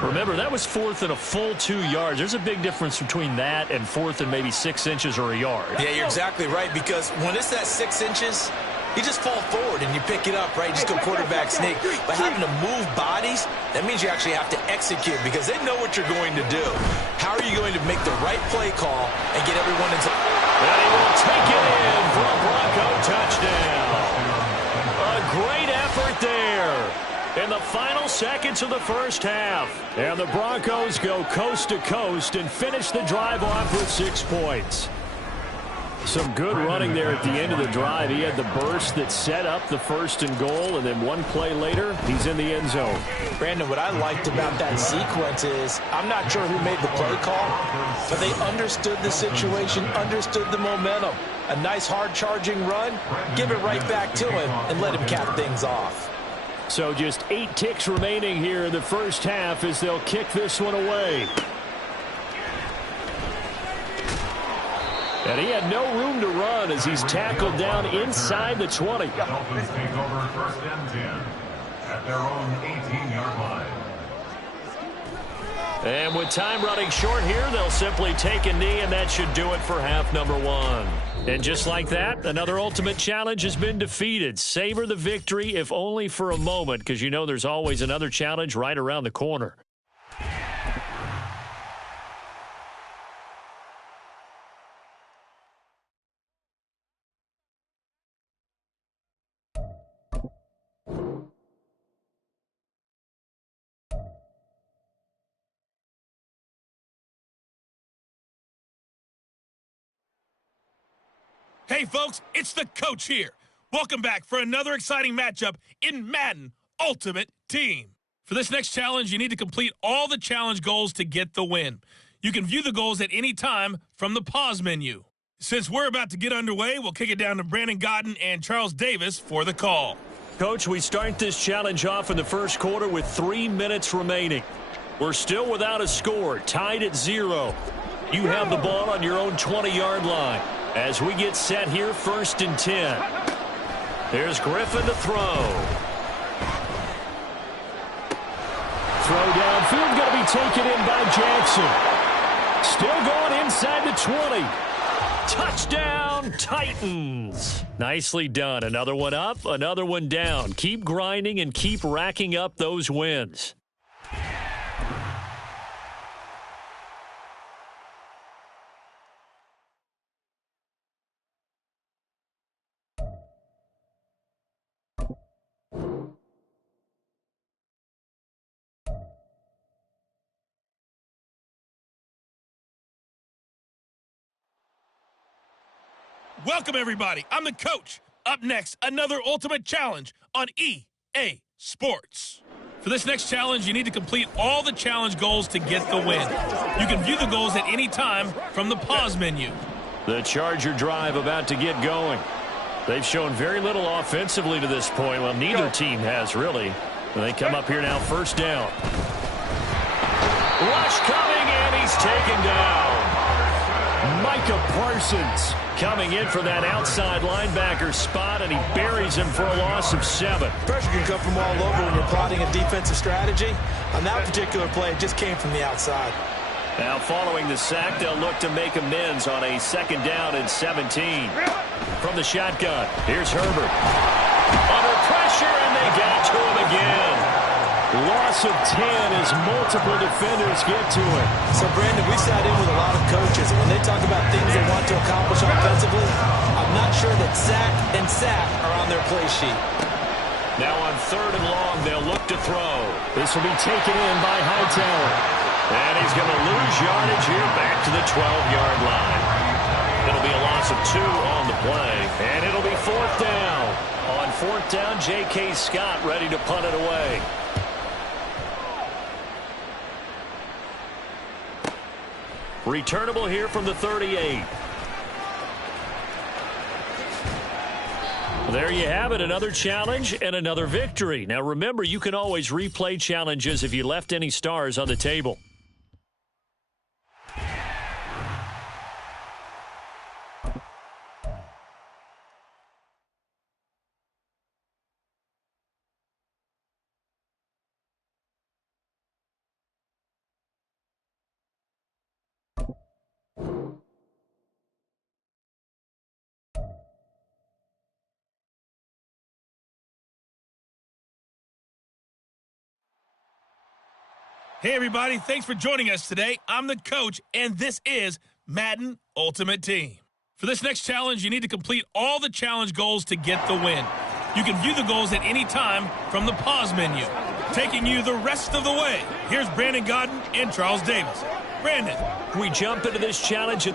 Remember, that was 4th and a full 2 yards. There's a big difference between that and 4th and maybe 6 inches or a yard. Yeah, you're exactly right, because when it's that 6 inches, You just fall forward and you pick it up, right? Just go quarterback sneak. But having to move bodies, that means you actually have to execute because they know what you're going to do. How are you going to make the right play call and get everyone into... And he will take it in for a Bronco touchdown. A great effort there in the final seconds of the first half. And the Broncos go coast to coast and finish the drive off with 6 points. Some good running there at the end of the drive. He had the burst that set up the 1st and goal, and then one play later, he's in the end zone. Brandon, what I liked about that sequence is I'm not sure who made the play call, but they understood the situation, understood the momentum. A nice hard-charging run, give it right back to him, and let him cap things off. So just 8 ticks remaining here in the first half as they'll kick this one away. And he had no room to run as he's tackled down inside the 20. Dolphins take over 1st and 10 at their own 18-yard line. And with time running short here, they'll simply take a knee, and that should do it for half number 1. And just like that, another Ultimate Challenge has been defeated. Savor the victory, if only for a moment, because you know there's always another challenge right around the corner. Hey, folks, it's the coach here. Welcome back for another exciting matchup in Madden Ultimate Team. For this next challenge, you need to complete all the challenge goals to get the win. You can view the goals at any time from the pause menu. Since we're about to get underway, we'll kick it down to Brandon Godden and Charles Davis for the call. Coach, we start this challenge off in the first quarter with 3 minutes remaining. We're still without a score, tied at 0. You have the ball on your own 20-yard line. As we get set here, 1st and 10. There's Griffin to throw. Throw downfield, going to be taken in by Jackson. Still going inside the 20. Touchdown, Titans. Nicely done. Another one up, another one down. Keep grinding and keep racking up those wins. Welcome, everybody. I'm the coach. Up next, another Ultimate Challenge on EA Sports. For this next challenge, you need to complete all the challenge goals to get the win. You can view the goals at any time from the pause menu. The Charger drive about to get going. They've shown very little offensively to this point. Well, neither team has, really. And they come up here now, 1st down. Rush coming, and he's taken down. Micah Parsons coming in for that outside linebacker spot, and he buries him for a loss of 7. Pressure can come from all over when you're plotting a defensive strategy. On that particular play, it just came from the outside. Now following the sack, they'll look to make amends on a 2nd down and 17. From the shotgun, here's Herbert. Under pressure, and they got to him again. Loss of 10 as multiple defenders get to him. So, Brandon, we sat in with a lot of coaches, and when they talk about things they want to accomplish offensively, I'm not sure that sack and sack are on their play sheet. Now on 3rd and long, they'll look to throw. This will be taken in by Hightower. And he's going to lose yardage here back to the 12-yard line. It'll be a loss of 2 on the play, and it'll be 4th down. On 4th down, J.K. Scott ready to punt it away. Returnable here from the 38. There you have it, another challenge and another victory. Now remember, you can always replay challenges if you left any stars on the table. Hey, everybody. Thanks for joining us today. I'm the coach, and this is Madden Ultimate Team. For this next challenge, you need to complete all the challenge goals to get the win. You can view the goals at any time from the pause menu. Taking you the rest of the way, here's Brandon Gaudin and Charles Davis. Brandon. We jump into this challenge.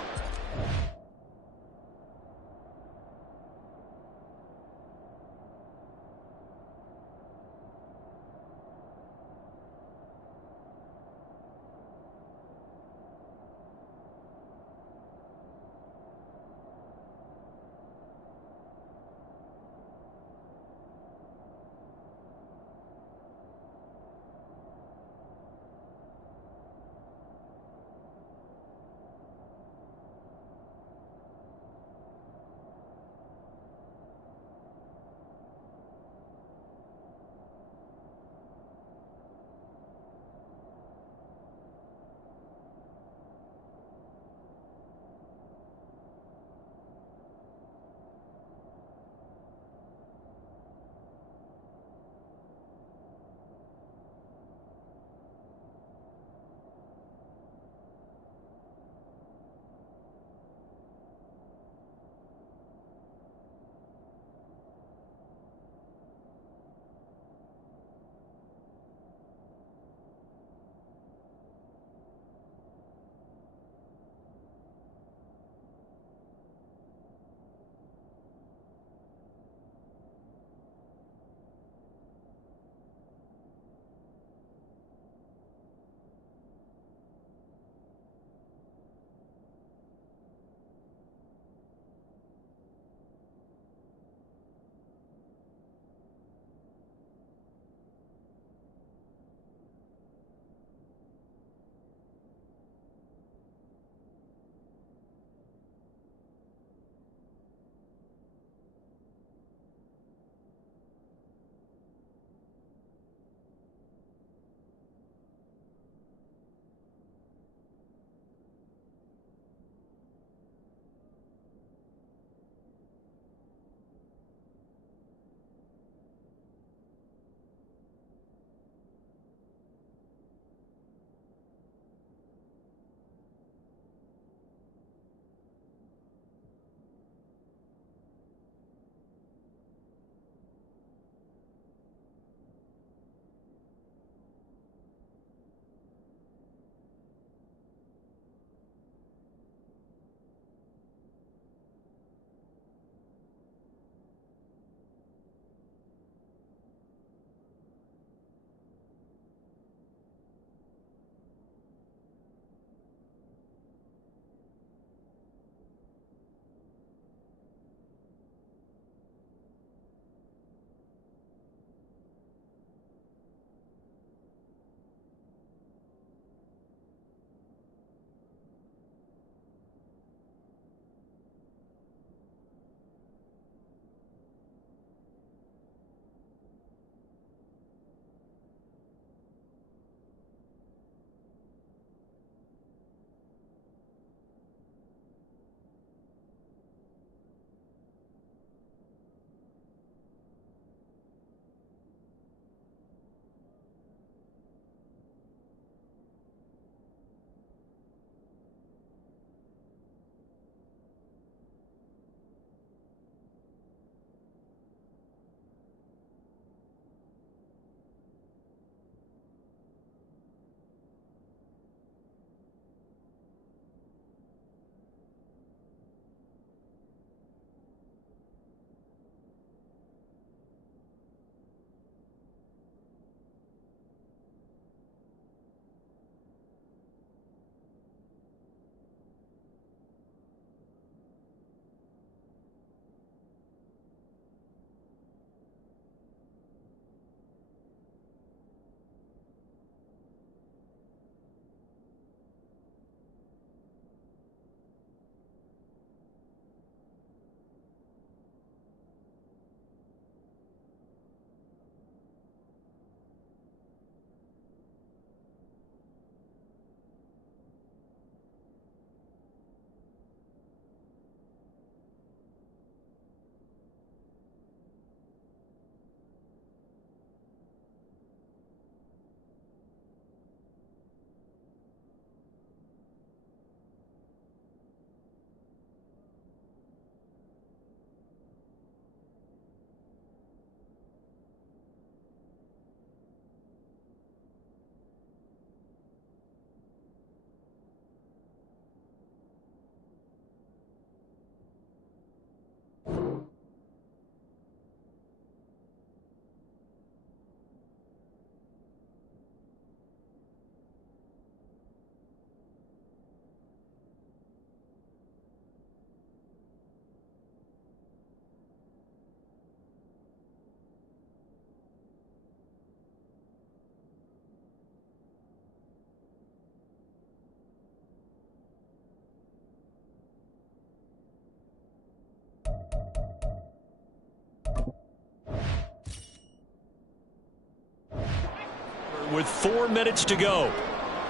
with 4 minutes to go.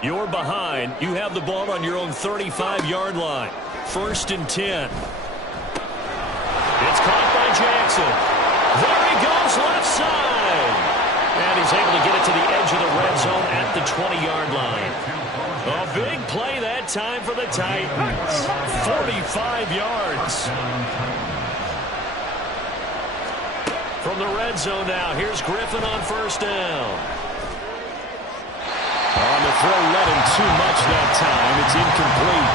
You're behind. You have the ball on your own 35-yard line. 1st and 10. It's caught by Jackson. There he goes, left side. And he's able to get it to the edge of the red zone at the 20-yard line. A big play that time for the Titans. 45 yards. From the red zone now, here's Griffin on 1st down. On the throw, led him too much that time. It's incomplete.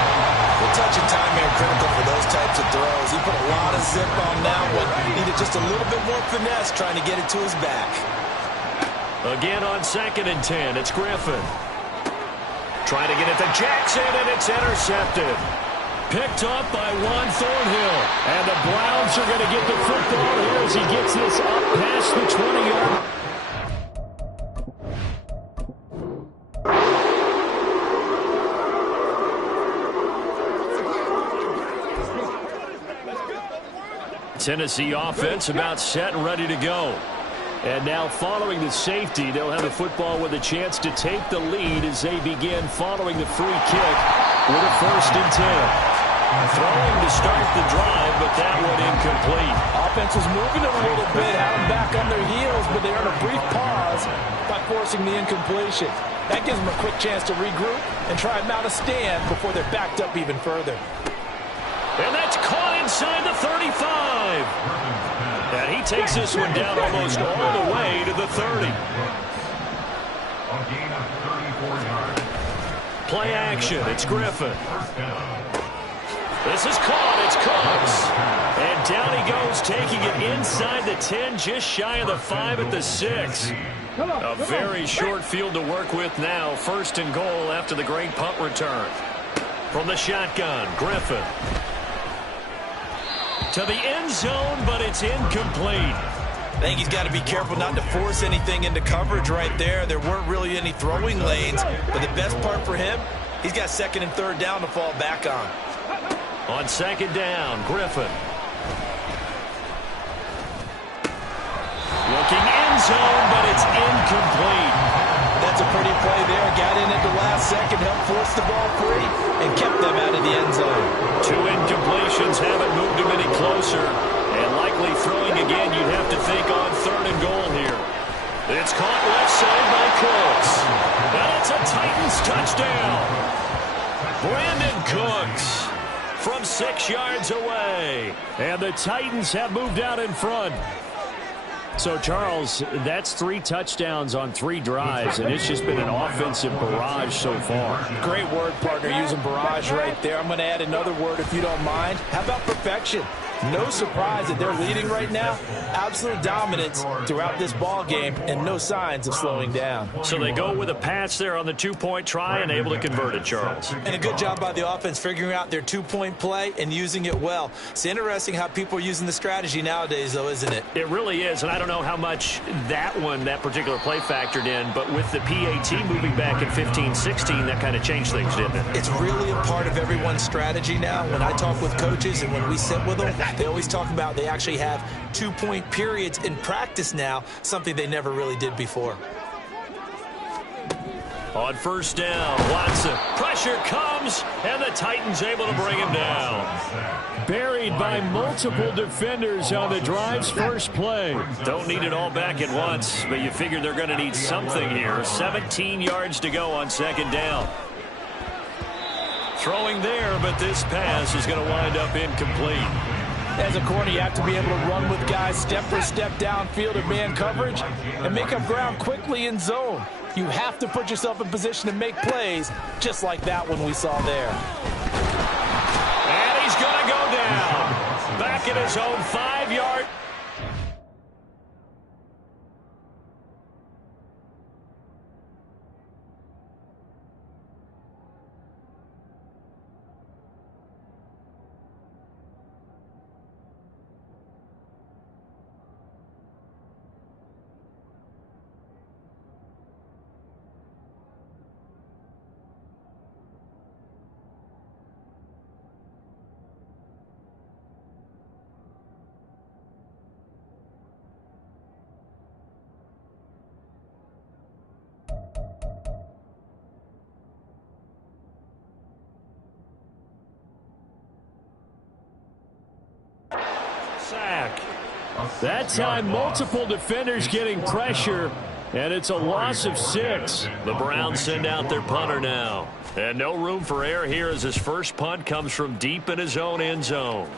The touch and time are critical for those types of throws. He put a lot of zip on that one. Needed just a little bit more finesse trying to get it to his back. Again on 2nd and 10, it's Griffin. Trying to get it to Jackson, and it's intercepted. Picked up by Juan Thornhill. And the Browns are going to get the football here as he gets this up past the 20-yard. Tennessee offense about set and ready to go. And now following the safety, they'll have the football with a chance to take the lead as they begin following the free kick with a 1st and 10. Throwing to start the drive, but that one incomplete. Offense was moving it a little bit, had them back on their heels, but they earned a brief pause by forcing the incompletion. That gives them a quick chance to regroup and try and mount a stand before they're backed up even further. And that's caught inside the 35. And he takes this one down almost all the way to the 30. A gain of 34 yards. Play action. It's Griffin. This is caught. It's Cooks. And down he goes, taking it inside the 10, just shy of the 5 at the 6. A very short field to work with now. 1st and goal after the great punt return. From the shotgun, Griffin. To the end zone, but it's incomplete. I think he's got to be careful not to force anything into coverage right there. There weren't really any throwing lanes, but the best part for him, he's got 2nd and 3rd down to fall back on. On 2nd down, Griffin. Looking end zone, but it's incomplete. That's a pretty play there. Got in at the last second, helped force the ball free, and kept them out of the end zone. 2 incompletions haven't moved him any closer. And likely throwing again, you'd have to think on 3rd and goal here. It's caught left side by Cooks. And it's a Titans touchdown. Brandon Cooks from 6 yards away. And the Titans have moved out in front. So, Charles, that's 3 touchdowns on 3 drives, and it's just been an offensive barrage so far. Great word, partner, using barrage right there. I'm going to add another word if you don't mind. How about perfection? No surprise that they're leading right now. Absolute dominance throughout this ball game and no signs of slowing down. So they go with a pass there on the 2-point try and able to convert it, Charles. And a good job by the offense figuring out their 2-point play and using it well. It's interesting how people are using the strategy nowadays, though, isn't it? It really is, and I don't know how much that particular play factored in, but with the PAT moving back in 15-16, that kind of changed things, didn't it? It's really a part of everyone's strategy now. When I talk with coaches and when we sit with them, they always talk about they actually have 2-point periods in practice now, something they never really did before. On 1st down, Watson. Pressure comes, and the Titans able to bring him down. Buried by multiple defenders on the drive's first play. Don't need it all back at once, but you figure they're going to need something here. 17 yards to go on 2nd down. Throwing there, but this pass is going to wind up incomplete. As a corner, you have to be able to run with guys step for step downfield in man coverage and make up ground quickly in zone. You have to put yourself in position to make plays just like that one we saw there. And he's going to go down. Back at his own 5-yard. Sack. That time, multiple defenders getting pressure, and it's a loss of 6. The Browns send out their punter now. And no room for error here as his first punt comes from deep in his own end zone.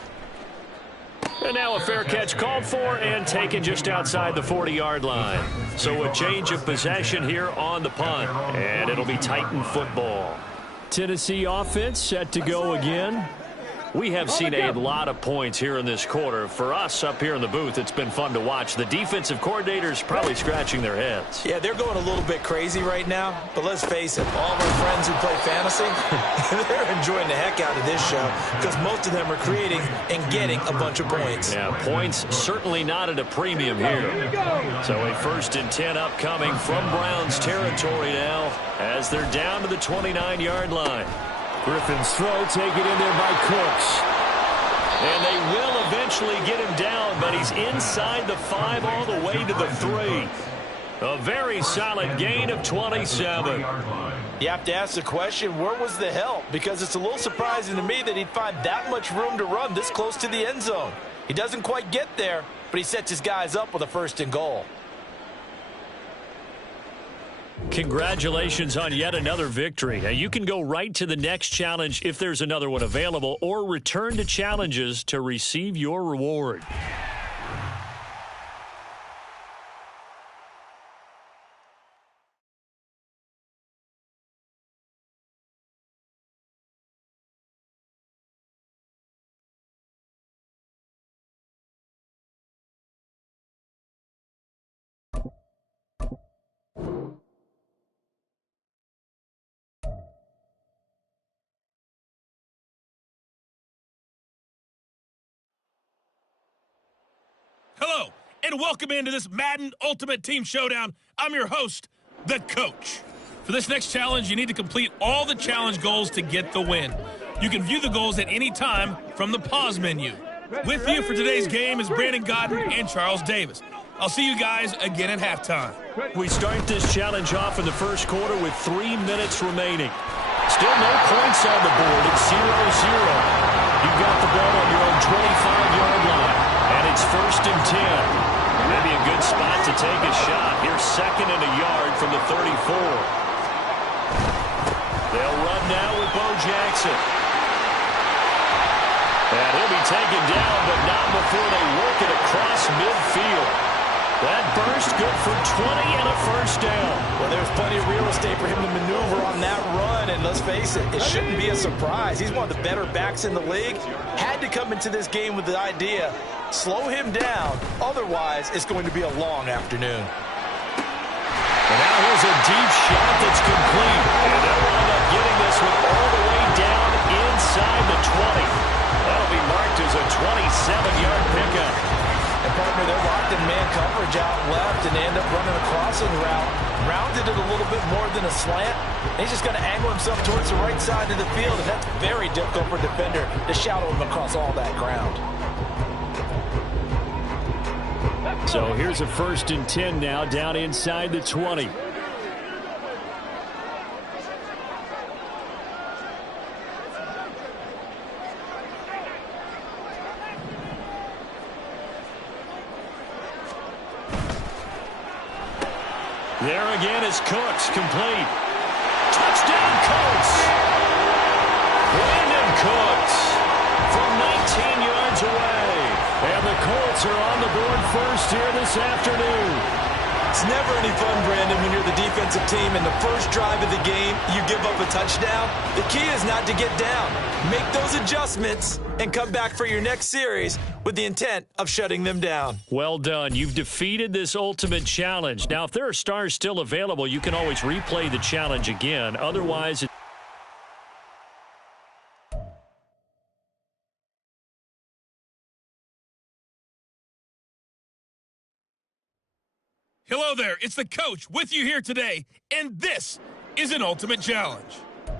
And now a fair catch called for and taken just outside the 40-yard line. So a change of possession here on the punt, and it'll be Titan football. Tennessee offense set to go again. We have seen a lot of points here in this quarter. For us up here in the booth, it's been fun to watch. The defensive coordinators probably scratching their heads. Yeah, they're going a little bit crazy right now. But let's face it, all of our friends who play fantasy, they're enjoying the heck out of this show because most of them are creating and getting a bunch of points. Yeah, points certainly not at a premium here. So a 1st and 10 upcoming from Browns territory now as they're down to the 29-yard line. Griffin's throw taken in there by Cooks. And they will eventually get him down, but he's inside the 5 all the way to the 3. A very solid gain of 27. You have to ask the question, where was the help? Because it's a little surprising to me that he'd find that much room to run this close to the end zone. He doesn't quite get there, but he sets his guys up with a 1st and goal. Congratulations on yet another victory. Now, you can go right to the next challenge if there's another one available, or return to challenges to receive your reward. Hello, and welcome into this Madden Ultimate Team Showdown. I'm your host, The Coach. For this next challenge, you need to complete all the challenge goals to get the win. You can view the goals at any time from the pause menu. With you for today's game is Brandon Godden and Charles Davis. I'll see you guys again at halftime. We start this challenge off in the first quarter with 3 minutes remaining. Still no points on the board. It's 0-0. You've got the ball on your own 25-yard line. And it's 1st and 10. Maybe a good spot to take a shot. Here's 2nd and a yard from the 34. They'll run now with Bo Jackson. And he'll be taken down, but not before they work it across midfield. That burst good for 20 and a 1st down. Well, there's plenty of real estate for him to maneuver on that run, and let's face it, it shouldn't be a surprise. He's one of the better backs in the league. Had to come into this game with the idea, slow him down, otherwise it's going to be a long afternoon. And now here's a deep shot that's complete. And they'll wind up getting this one all the way down inside the 20. That'll be marked as a 27-yard pickup. And partner, they're locked in man coverage out left, and they end up running a crossing route. Rounded it a little bit more than a slant. And he's just going to angle himself towards the right side of the field, and that's very difficult for a defender to shadow him across all that ground. So here's a 1st and 10 now, down inside the 20. There again is Cooks, complete. Touchdown, Cooks! Brandon Cooks from 19 yards away. And the Colts are on the board first here this afternoon. It's never any fun, Brandon, when you're the defensive team and the first drive of the game, you give up a touchdown. The key is not to get down. Make those adjustments and come back for your next series with the intent of shutting them down. Well done. You've defeated this ultimate challenge. Now, if there are stars still available, you can always replay the challenge again. Otherwise, Hello there, it's the Coach with you here today, and this is an Ultimate Challenge.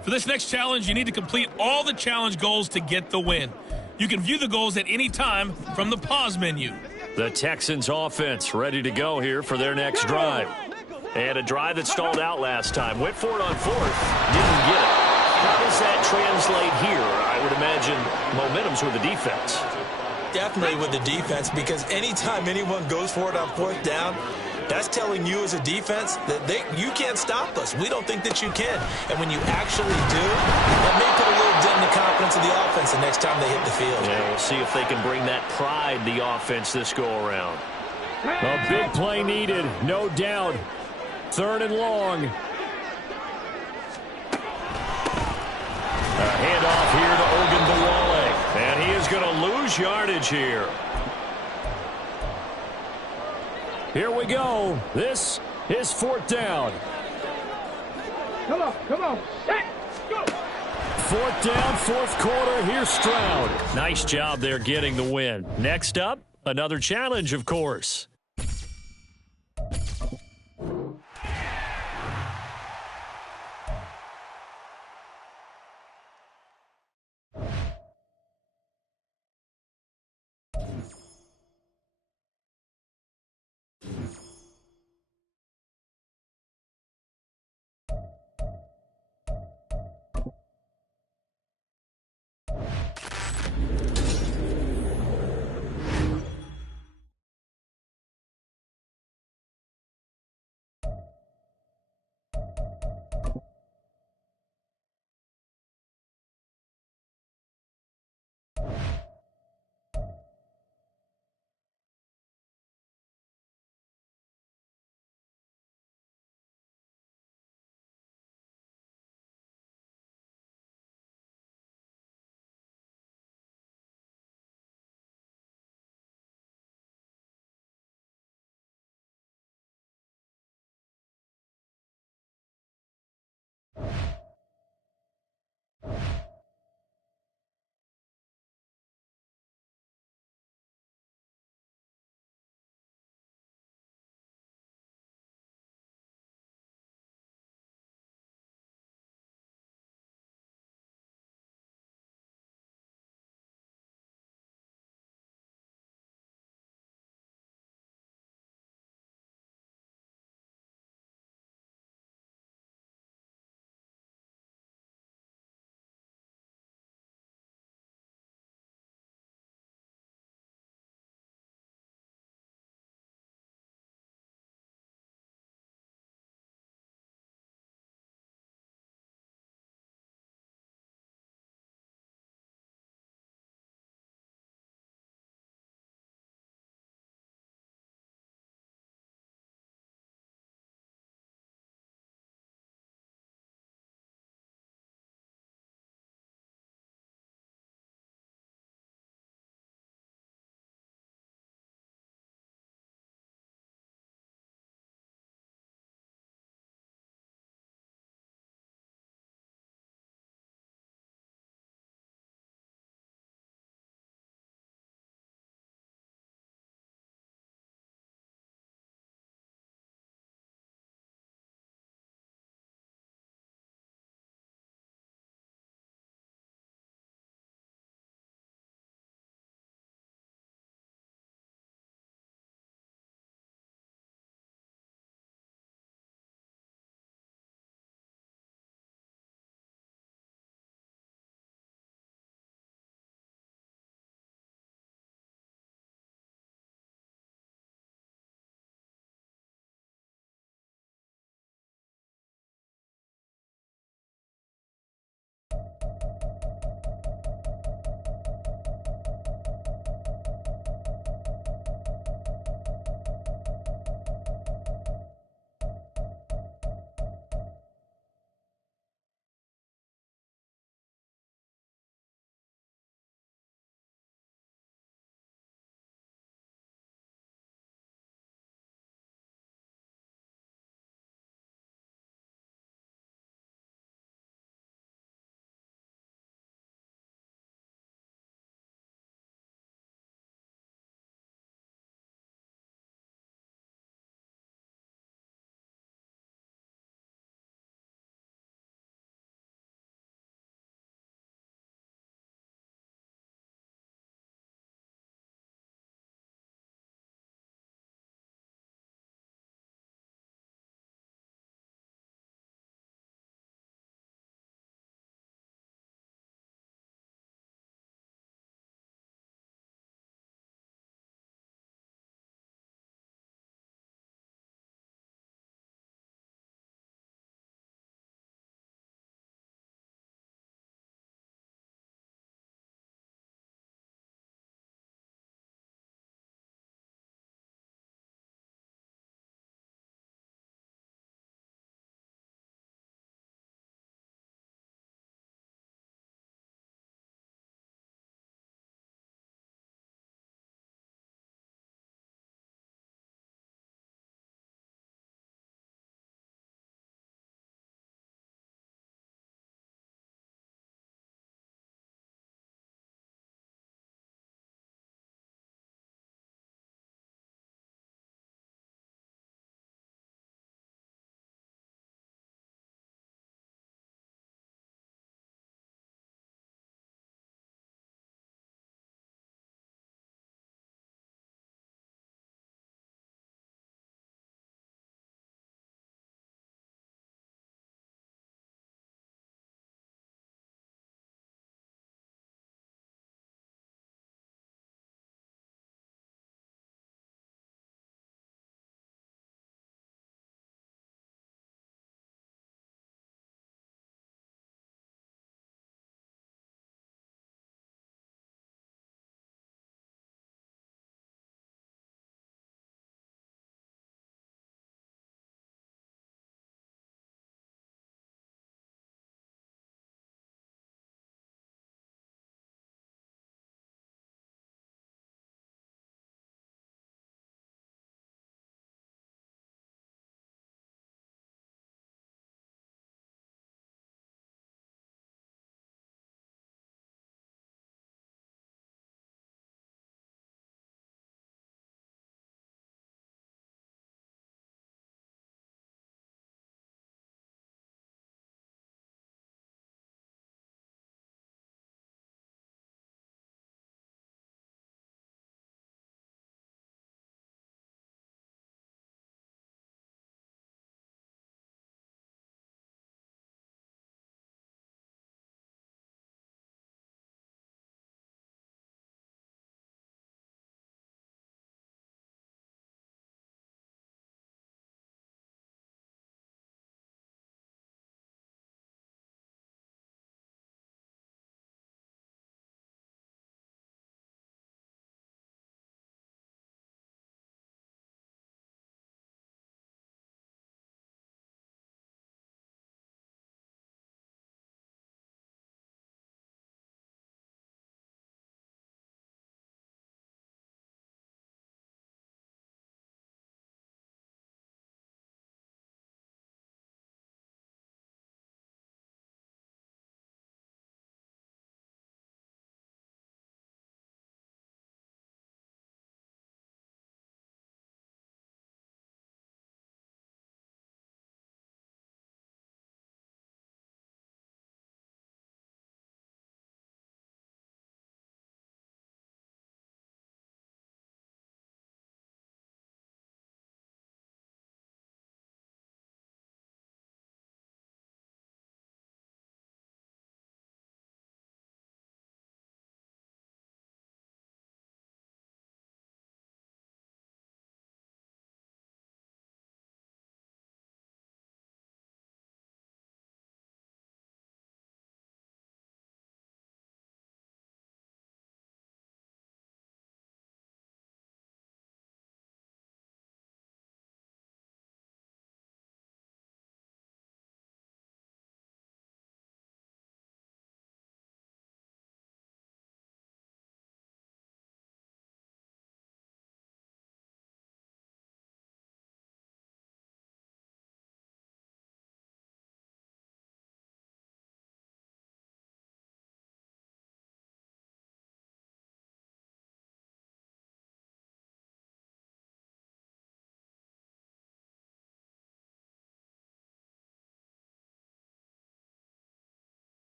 For this next challenge, you need to complete all the challenge goals to get the win. You can view the goals at any time from the pause menu. the Texans offense ready to go here for their next drive. And a drive that stalled out last time. Went for it on 4th, didn't get it. How does that translate here? I would imagine momentum's with the defense. Definitely with the defense, because anytime anyone goes for it on fourth down, that's telling you as a defense that you can't stop us. We don't think that you can. And when you actually do, that may put a little dent in the confidence of the offense the next time they hit the field. Yeah, we'll see if they can bring that pride, the offense, this go-around. A big play needed, no doubt. 3rd and long. A handoff here to Ogunbowale. And he is going to lose yardage here. Here we go. This is 4th down. Come on. Hey, go. 4th down, 4th quarter. Here's Stroud. Nice job there getting the win. Next up, another challenge, of course.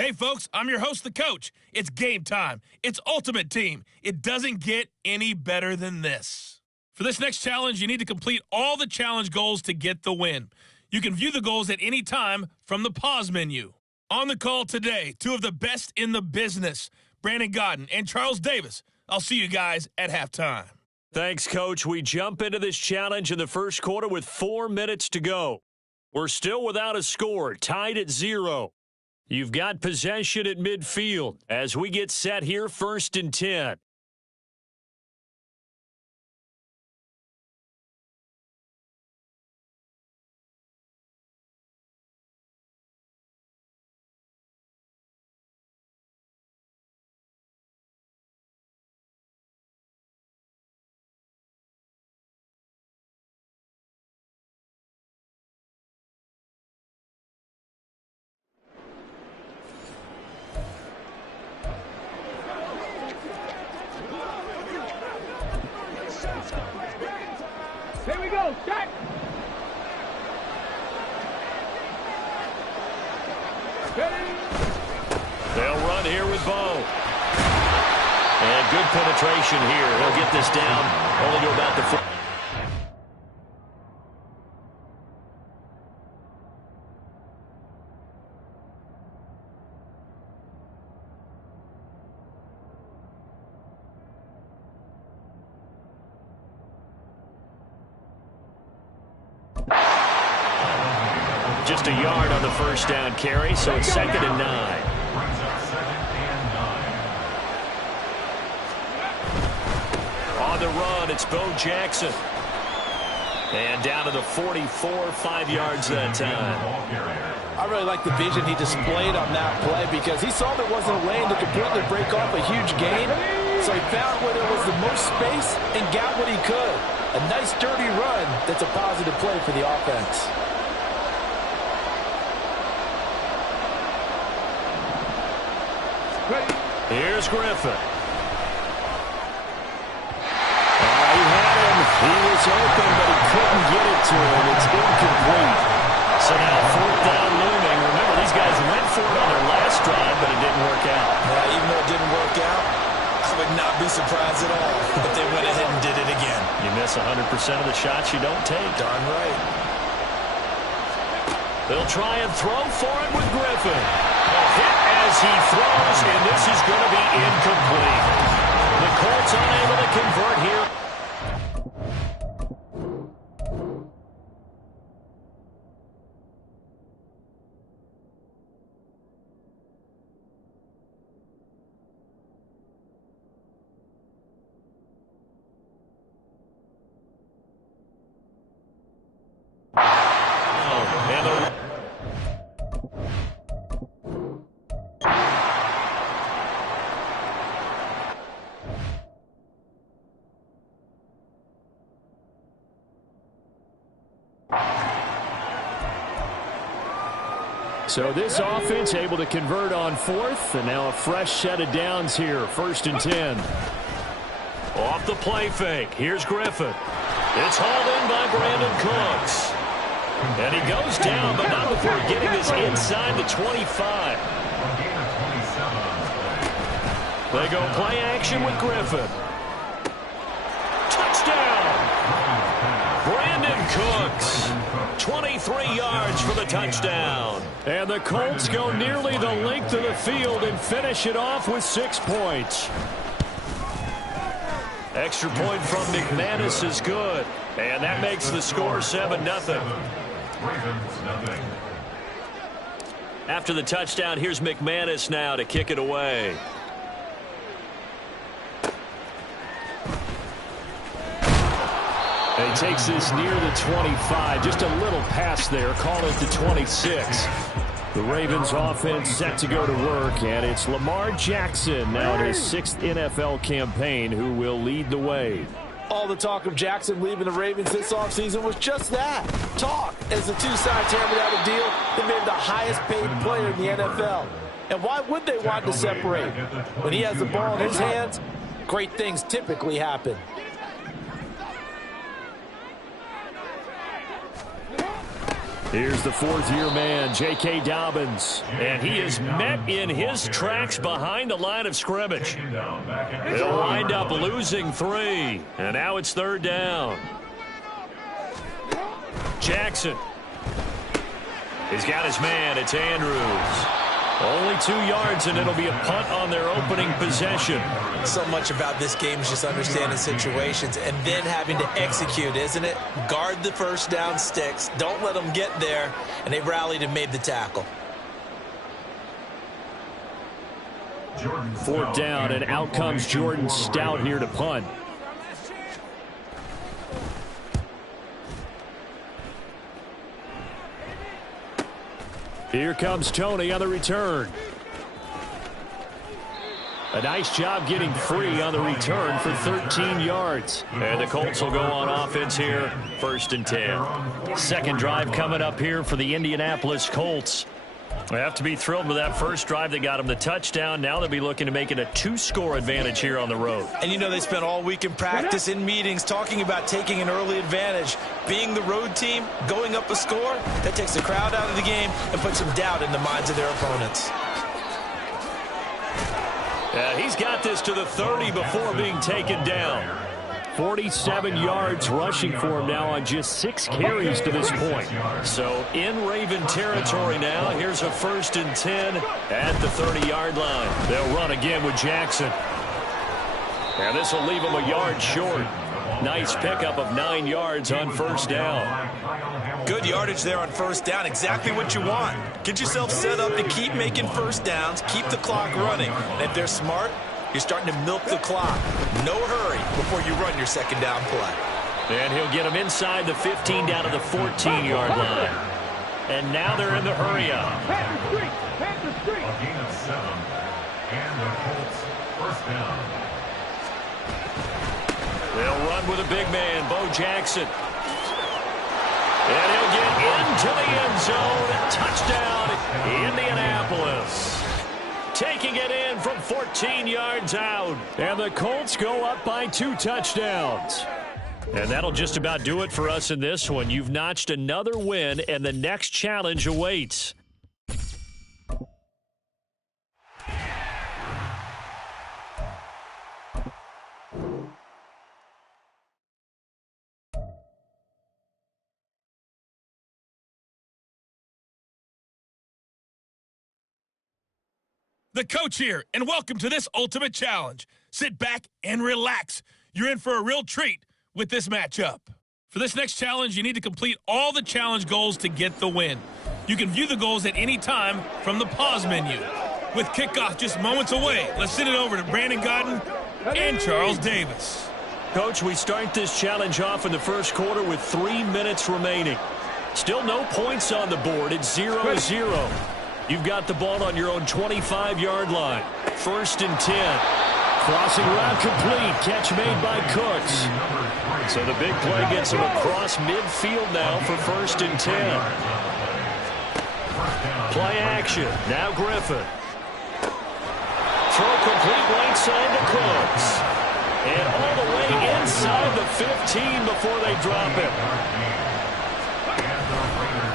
Hey, folks, I'm your host, the coach. It's game time. It's Ultimate Team. It doesn't get any better than this. For this next challenge, you need to complete all the challenge goals to get the win. You can view the goals at any time from the pause menu. On the call today, two of the best in the business, Brandon Gaudin and Charles Davis. I'll see you guys at halftime. Thanks, Coach. We jump into this challenge in the first quarter with 4 minutes to go. We're still without a score, tied at 0. You've got possession at midfield as we get set here, 1st and 10. Here we go, Jack. They'll run here with Bo. And good penetration here. He'll get this down only to about the 4. Just a yard on the first down carry, so it's 2nd and 9. On the run, it's Bo Jackson. And down to the 44, 5 yards that time. I really like the vision he displayed on that play because he saw there wasn't a lane to completely break off a huge gain. So he found where there was the most space and got what he could. A nice, dirty run that's a positive play for the offense. Here's Griffin. He had him. He was open, but he couldn't get it to him. It's incomplete. So now 4th down looming. Remember, these guys went for it on their last drive, but it didn't work out. Yeah, even though it didn't work out, I would not be surprised at all if they went ahead and did it again. You miss 100% of the shots you don't take. Darn right. They'll try and throw for it with Griffin. A hit as he throws, and this is going to be incomplete. The Colts unable to convert here. So this offense able to convert on 4th, and now a fresh set of downs here, 1st and 10. Off the play fake, here's Griffin. It's hauled in by Brandon Cooks. And he goes down, but not before getting this inside the 25. They go play action with Griffin. Touchdown! Brandon Cooks. 23 yards for the touchdown. And the Colts go nearly the length of the field and finish it off with 6 points. Extra point from McManus is good. And that makes the score 7-0. After the touchdown, here's McManus now to kick it away. He takes this near the 25. Just a little pass there. Call it the 26. The Ravens offense set to go to work, and it's Lamar Jackson now in his 6th NFL campaign who will lead the way. All the talk of Jackson leaving the Ravens this offseason was just that, talk. As the two sides hammered out a deal, they made him the highest paid player in the NFL. And why would they want to separate? When he has the ball in his hands, great things typically happen. Here's the fourth-year man, J.K. Dobbins. And he is met in his tracks behind the line of scrimmage. They'll wind up losing 3. And now it's third down. Jackson. He's got his man. It's Andrews. Only 2 yards, and it'll be a punt on their opening possession. So much about this game is just understanding situations and then having to execute, isn't it? Guard the first down sticks. Don't let them get there. And they rallied and made the tackle. Fourth down, and out comes Jordan Stout here to punt. Here comes Tony on the return. A nice job getting free on the return for 13 yards. And the Colts will go on offense here, 1st and 10. Second drive coming up here for the Indianapolis Colts. They have to be thrilled with that first drive that got them the touchdown. Now they'll be looking to make it a 2-score advantage here on the road. And you know they spent all week in practice, in meetings, talking about taking an early advantage. Being the road team, going up a score, that takes the crowd out of the game and puts some doubt in the minds of their opponents. Yeah, he's got this to the 30 before being taken down. 47 yards rushing for him now on just 6 carries to this point. So in Raven territory now. Here's a 1st and 10 at the 30-yard line. They'll run again with Jackson. And this will leave him a yard short. Nice pickup of 9 yards on first down. Good yardage there on first down. Exactly what you want. Get yourself set up to keep making first downs, keep the clock running. And if they're smart, you're starting to milk the clock. No hurry before you run your second down play. And he'll get him inside the 15 down to the 14-yard line. And now they're in the hurry up. A gain of 7. And the Colts first down. They'll run with a big man, Bo Jackson. And he'll get into the end zone. Touchdown, Indianapolis. Taking it in from 14 yards out. And the Colts go up by 2 touchdowns. And that'll just about do it for us in this one. You've notched another win, and the next challenge awaits. The coach here, and welcome to this Ultimate Challenge. Sit back and relax. You're in for a real treat with this matchup. For this next challenge, you need to complete all the challenge goals to get the win. You can view the goals at any time from the pause menu. With kickoff just moments away, let's send it over to Brandon Godden and Charles Davis. Coach, we start this challenge off in the first quarter with 3 minutes remaining. Still no points on the board. It's 0-0. You've got the ball on your own 25-yard line. 1st and 10. Crossing route complete. Catch made by Cooks. So the big play gets him across midfield now for 1st and 10. Play action. Now Griffin. Throw complete right side to Cooks. And all the way inside the 15 before they drop it.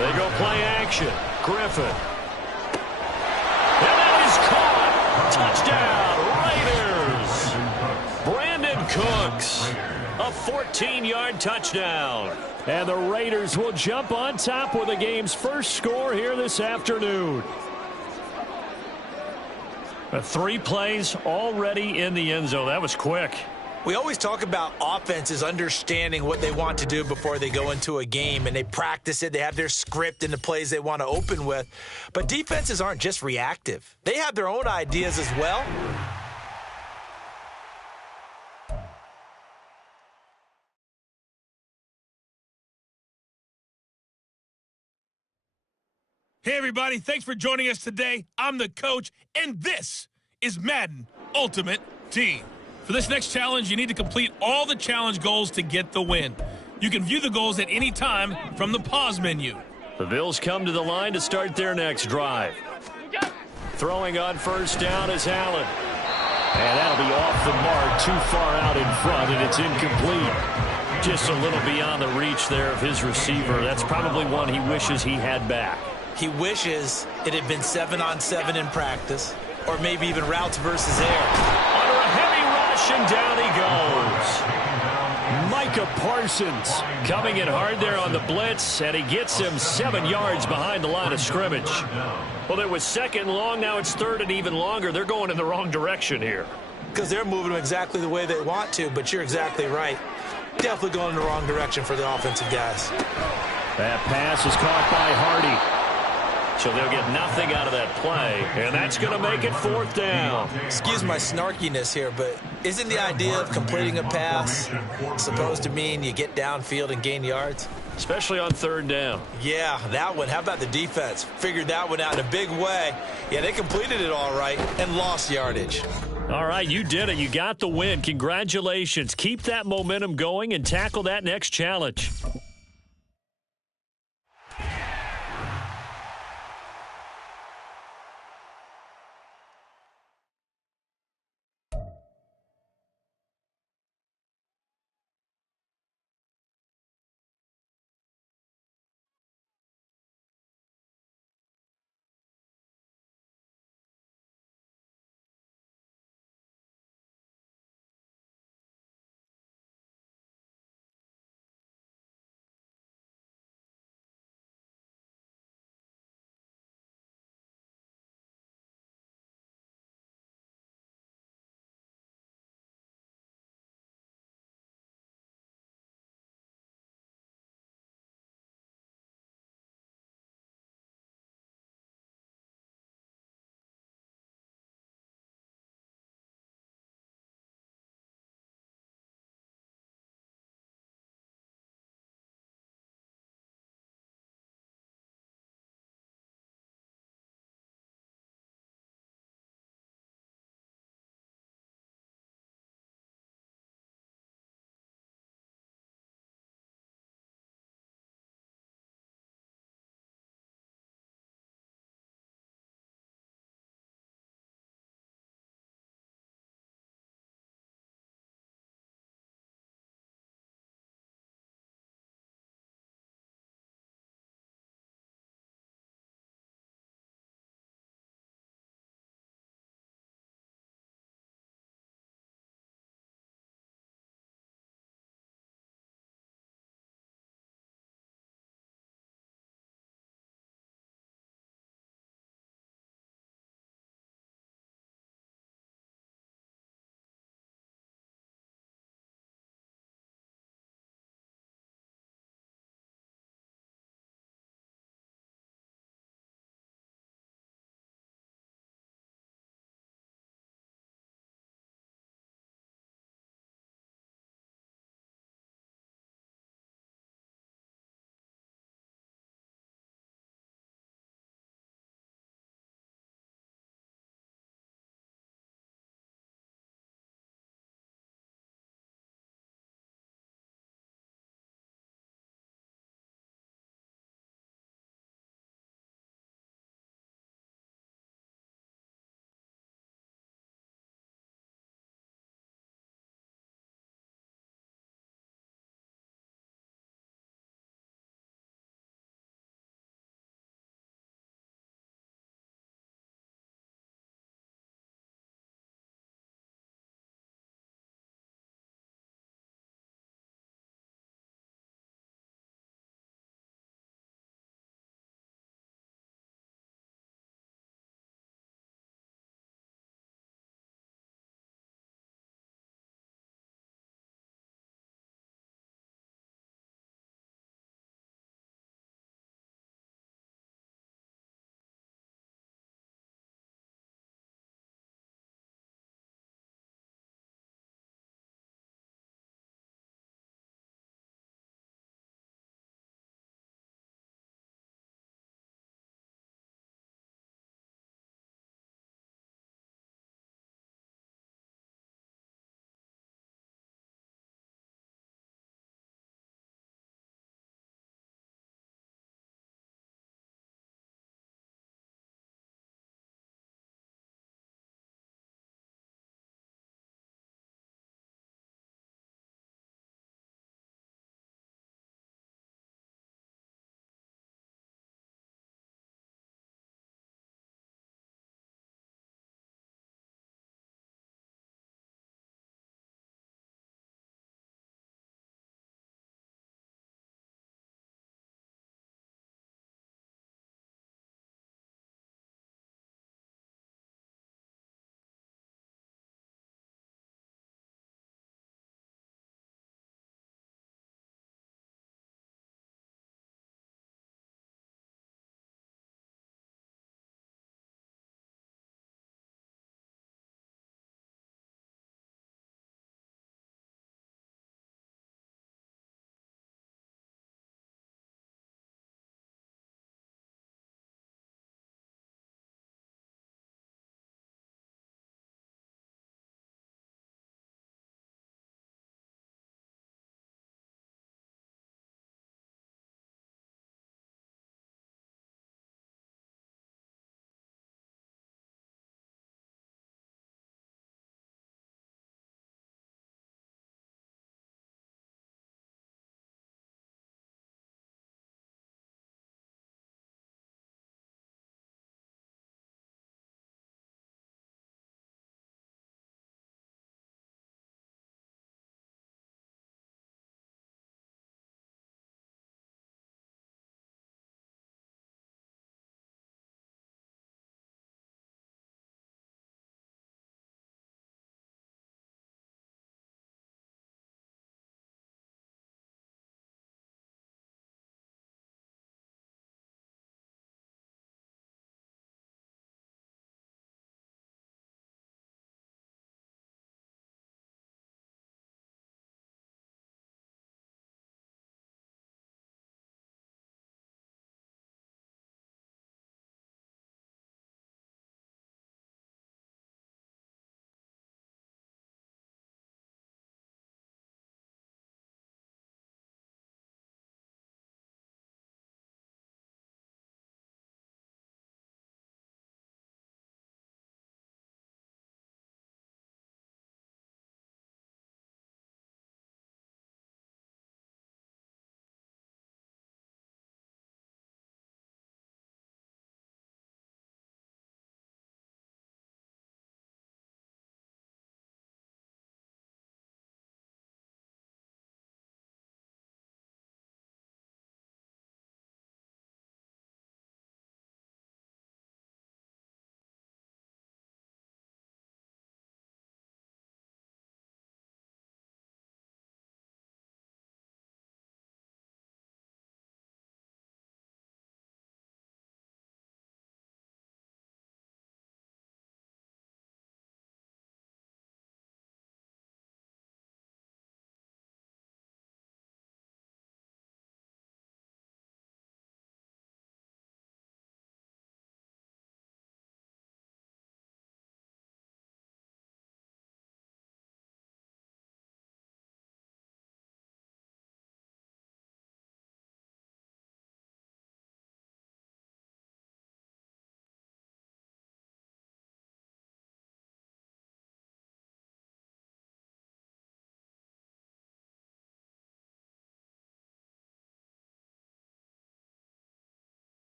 They go play action. Griffin. And that is caught. Touchdown, Raiders. Brandon Cooks. A 14-yard touchdown. And the Raiders will jump on top with the game's first score here this afternoon. 3 plays already in the end zone. That was quick. We always talk about offenses understanding what they want to do before they go into a game, and they practice it. They have their script and the plays they want to open with. But defenses aren't just reactive. They have their own ideas as well. Hey, everybody. Thanks for joining us today. I'm the coach, and this is Madden Ultimate Team. For this next challenge, you need to complete all the challenge goals to get the win. You can view the goals at any time from the pause menu. The Bills come to the line to start their next drive. Throwing on first down is Allen. And that'll be off the mark, too far out in front, and it's incomplete. Just a little beyond the reach there of his receiver. That's probably one he wishes he had back. He wishes it had been 7-on-7 in practice, or maybe even routes versus air. Under a heavy rush, and down he goes. Micah Parsons Coming in hard there on the blitz, and he gets him 7 yards behind the line of scrimmage. Well, it was second and long. Now it's third and even longer. They're going in the wrong direction here. Because they're moving them exactly the way they want to, but you're exactly right. Definitely going in the wrong direction for the offensive guys. That pass is caught by Hardy. So they'll get nothing out of that play, and that's going to make it fourth down. Excuse my snarkiness here, but isn't the idea of completing a pass supposed to mean you get downfield and gain yards? Especially on third down. Yeah, that one. How about the defense? Figured that one out in a big way. Yeah, they completed it all right and lost yardage. All right, you did it. You got the win. Congratulations. Keep that momentum going and tackle that next challenge.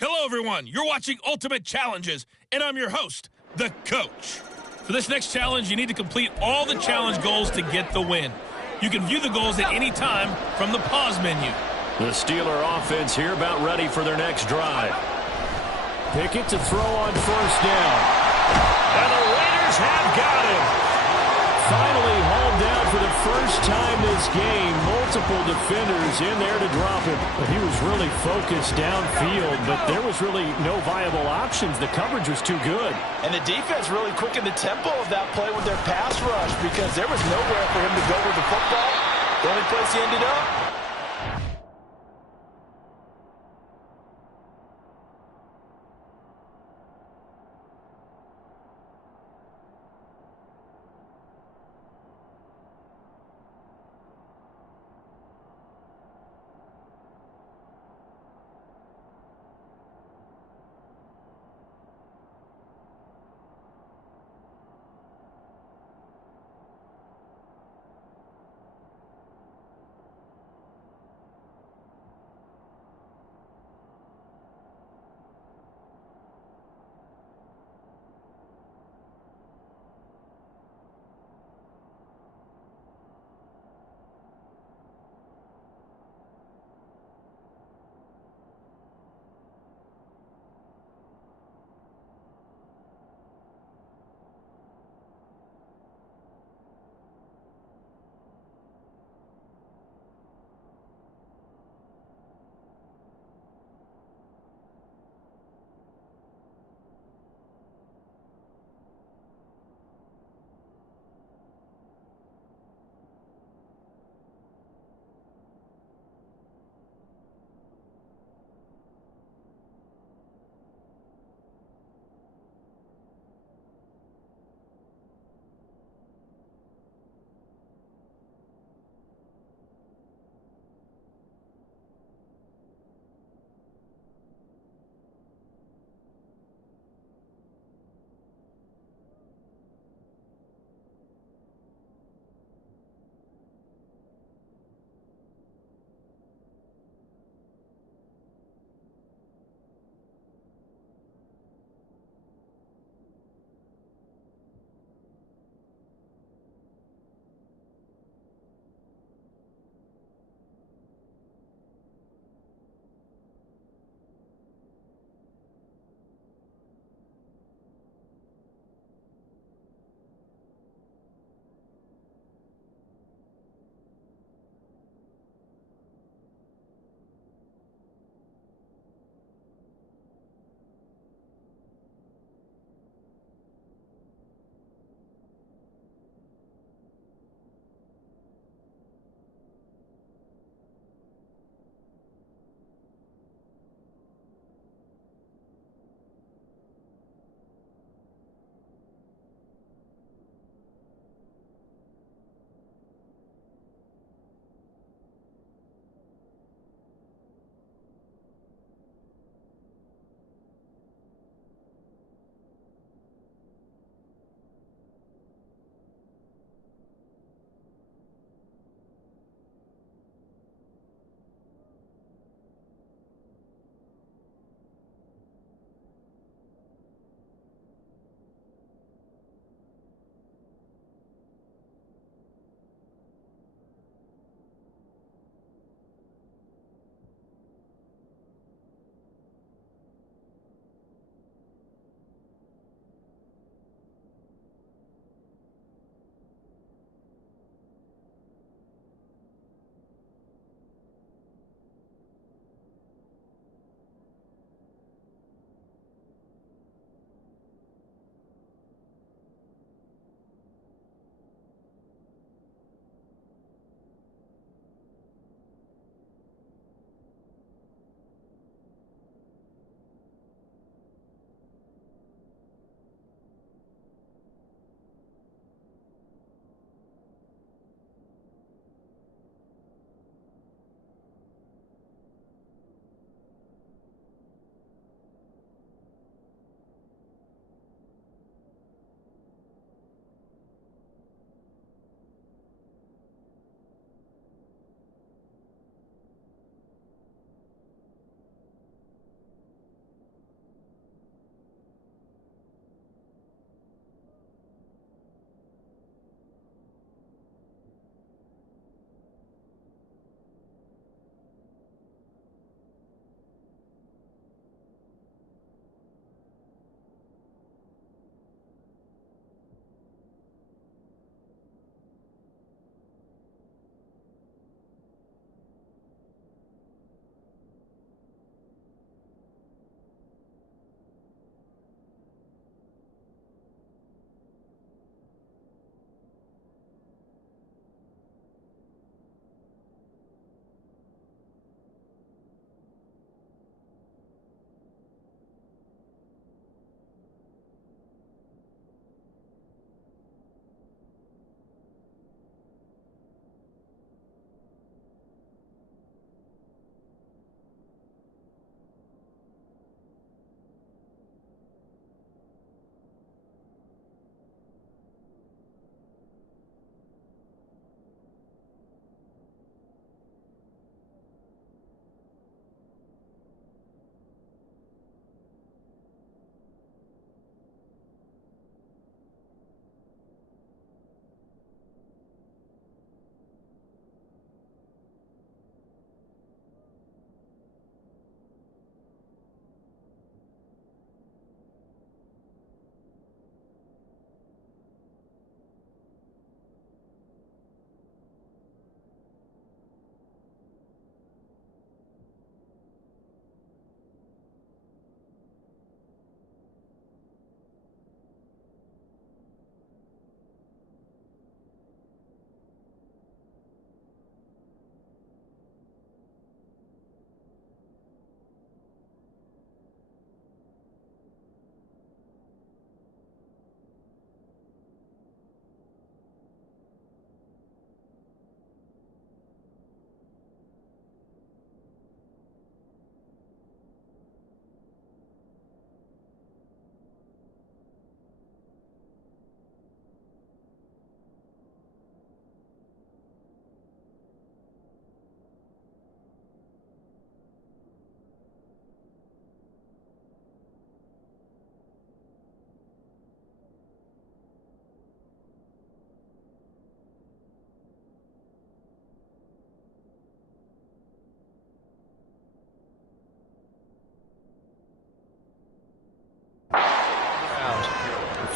Hello, everyone. You're watching Ultimate Challenges, and I'm your host, The Coach. For this next challenge, you need to complete all the challenge goals to get the win. You can view the goals at any time from the pause menu. The Steeler offense here about ready for their next drive. Pickett to throw on first down. And the Raiders have got him. Finally hauled down for the first time this game. Multiple defenders in there to drop him. But he was really focused downfield, but there was really no viable options. The coverage was too good. And the defense really quickened the tempo of that play with their pass rush because there was nowhere for him to go with the football. The only place he ended up,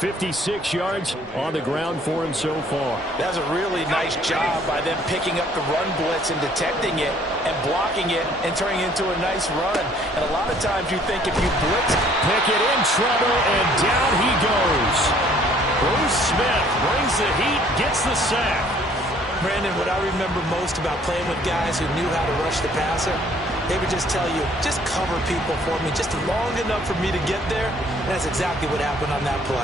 56 yards on the ground for him so far. That's a really nice job by them picking up the run blitz and detecting it and blocking it and turning it into a nice run. And a lot of times you think if you blitz, Pickett in trouble, and down he goes. Bruce Smith brings the heat, gets the sack. Brandon, what I remember most about playing with guys who knew how to rush the passer, they would just tell you, just cover people for me just long enough for me to get there. And that's exactly what happened on that play.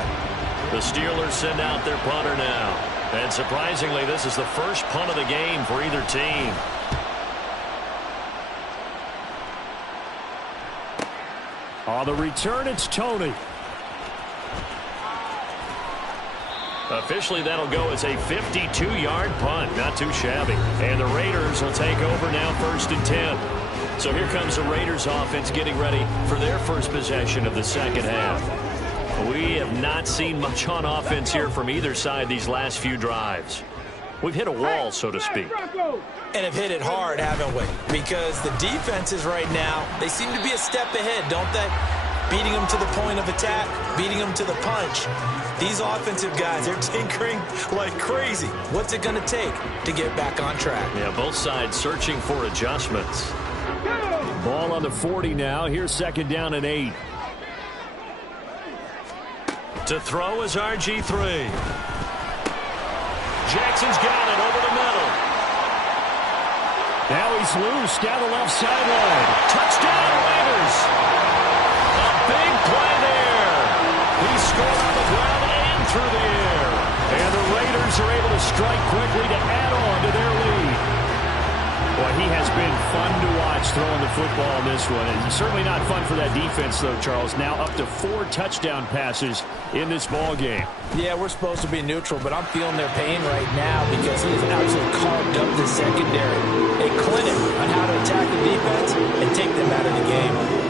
The Steelers send out their punter now. And surprisingly, this is the first punt of the game for either team. On the return, it's Tony. Officially, that'll go as a 52-yard punt. Not too shabby. And the Raiders will take over now, 1st and 10. So here comes the Raiders offense getting ready for their first possession of the second half. We have not seen much on offense here from either side these last few drives. We've hit a wall, so to speak. And have hit it hard, haven't we? Because the defenses right now, they seem to be a step ahead, don't they? Beating them to the point of attack, beating them to the punch. These offensive guys, they're tinkering like crazy. What's it going to take to get back on track? Yeah, both sides searching for adjustments. Ball on the 40 now. Here's 2nd down and 8. To throw is RG3. Jackson's got it over the middle. Now he's loose down the left sideline. Touchdown, Raiders. A big play there. He scored on the ground and through the air. And the Raiders are able to strike quickly to add on to their lead. Boy, he has been fun to watch throwing the football in this one. And certainly not fun for that defense, though, Charles. Now up to 4 touchdown passes in this ball game. Yeah, we're supposed to be neutral, but I'm feeling their pain right now because he has absolutely carved up the secondary. A clinic on how to attack the defense and take them out of the game.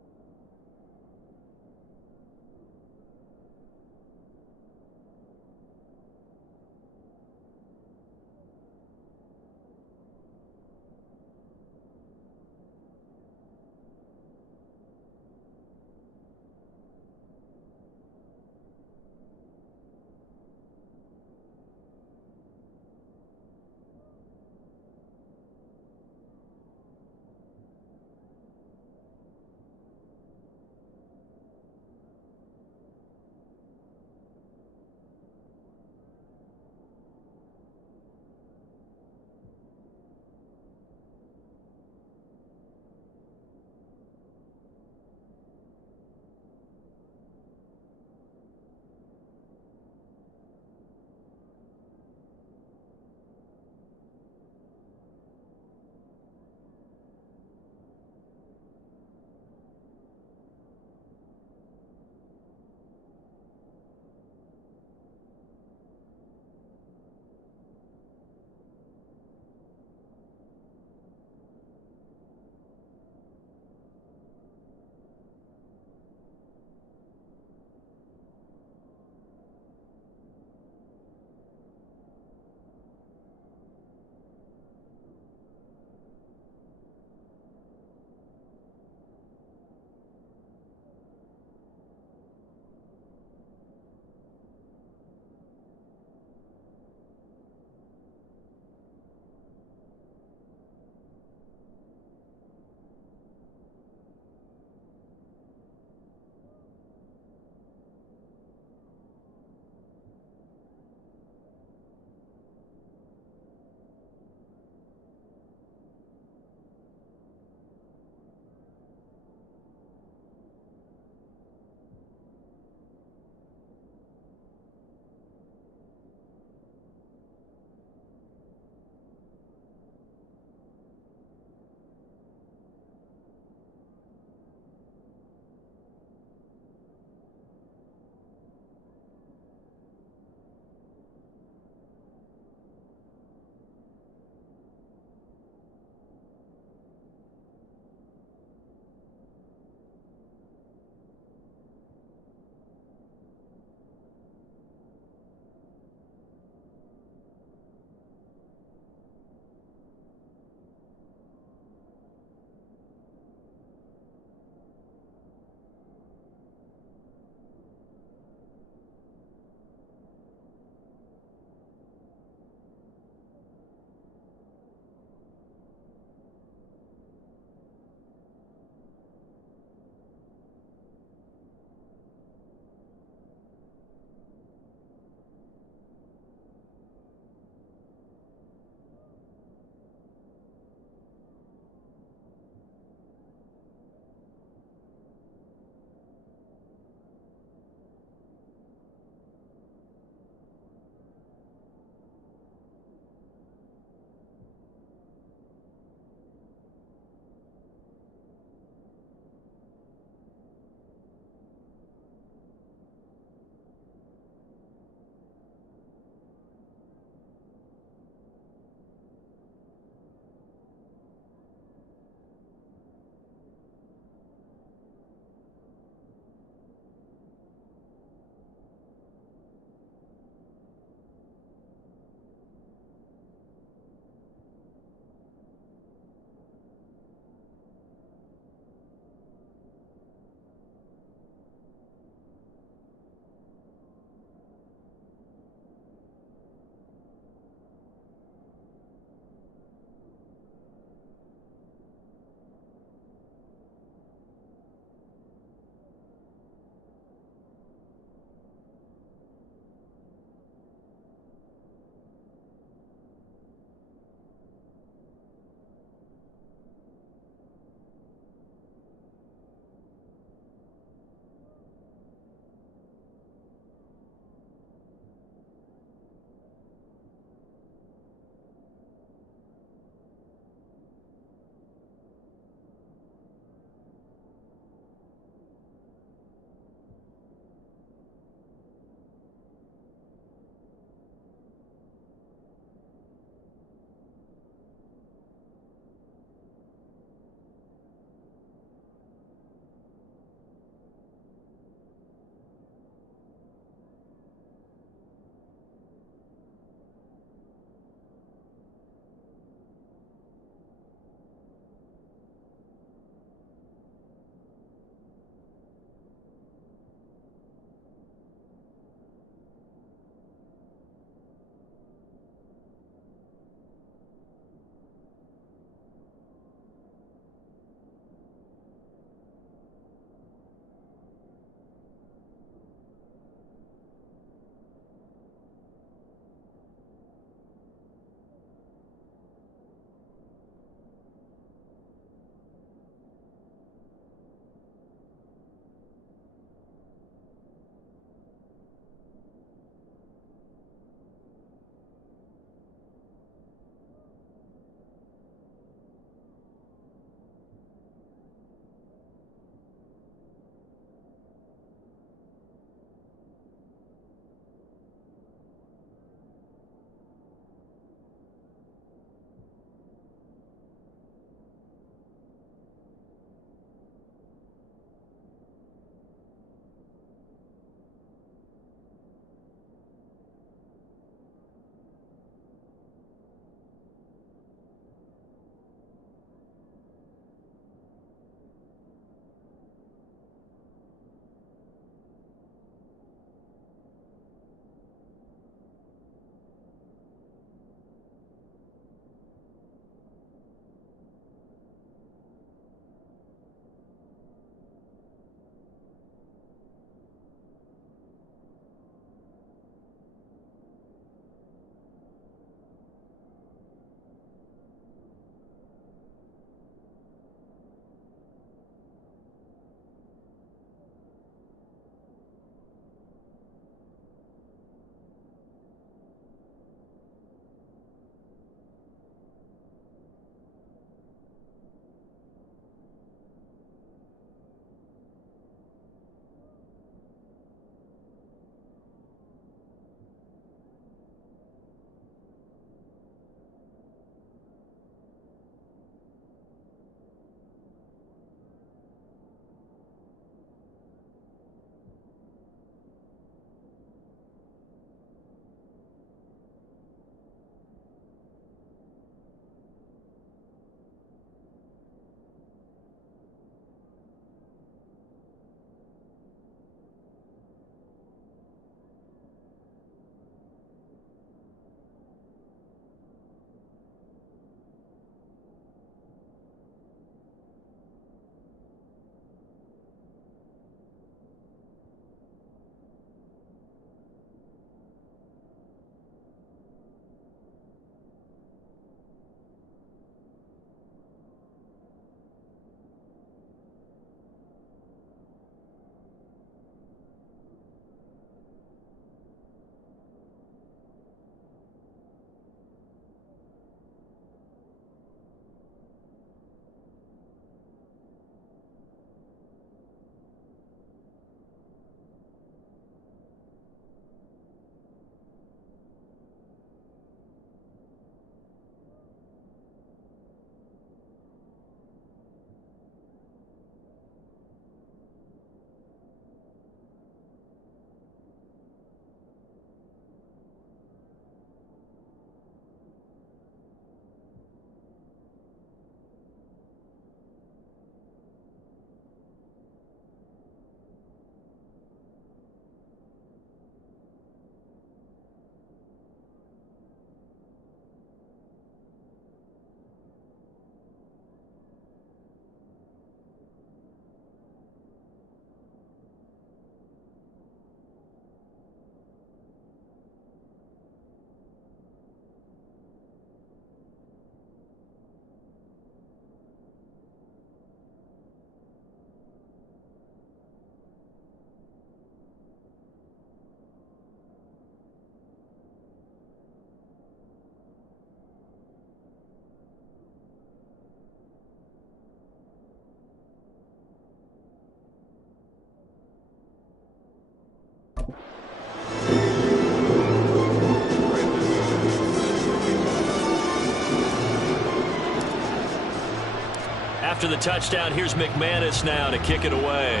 after the touchdown. Here's McManus now to kick it away.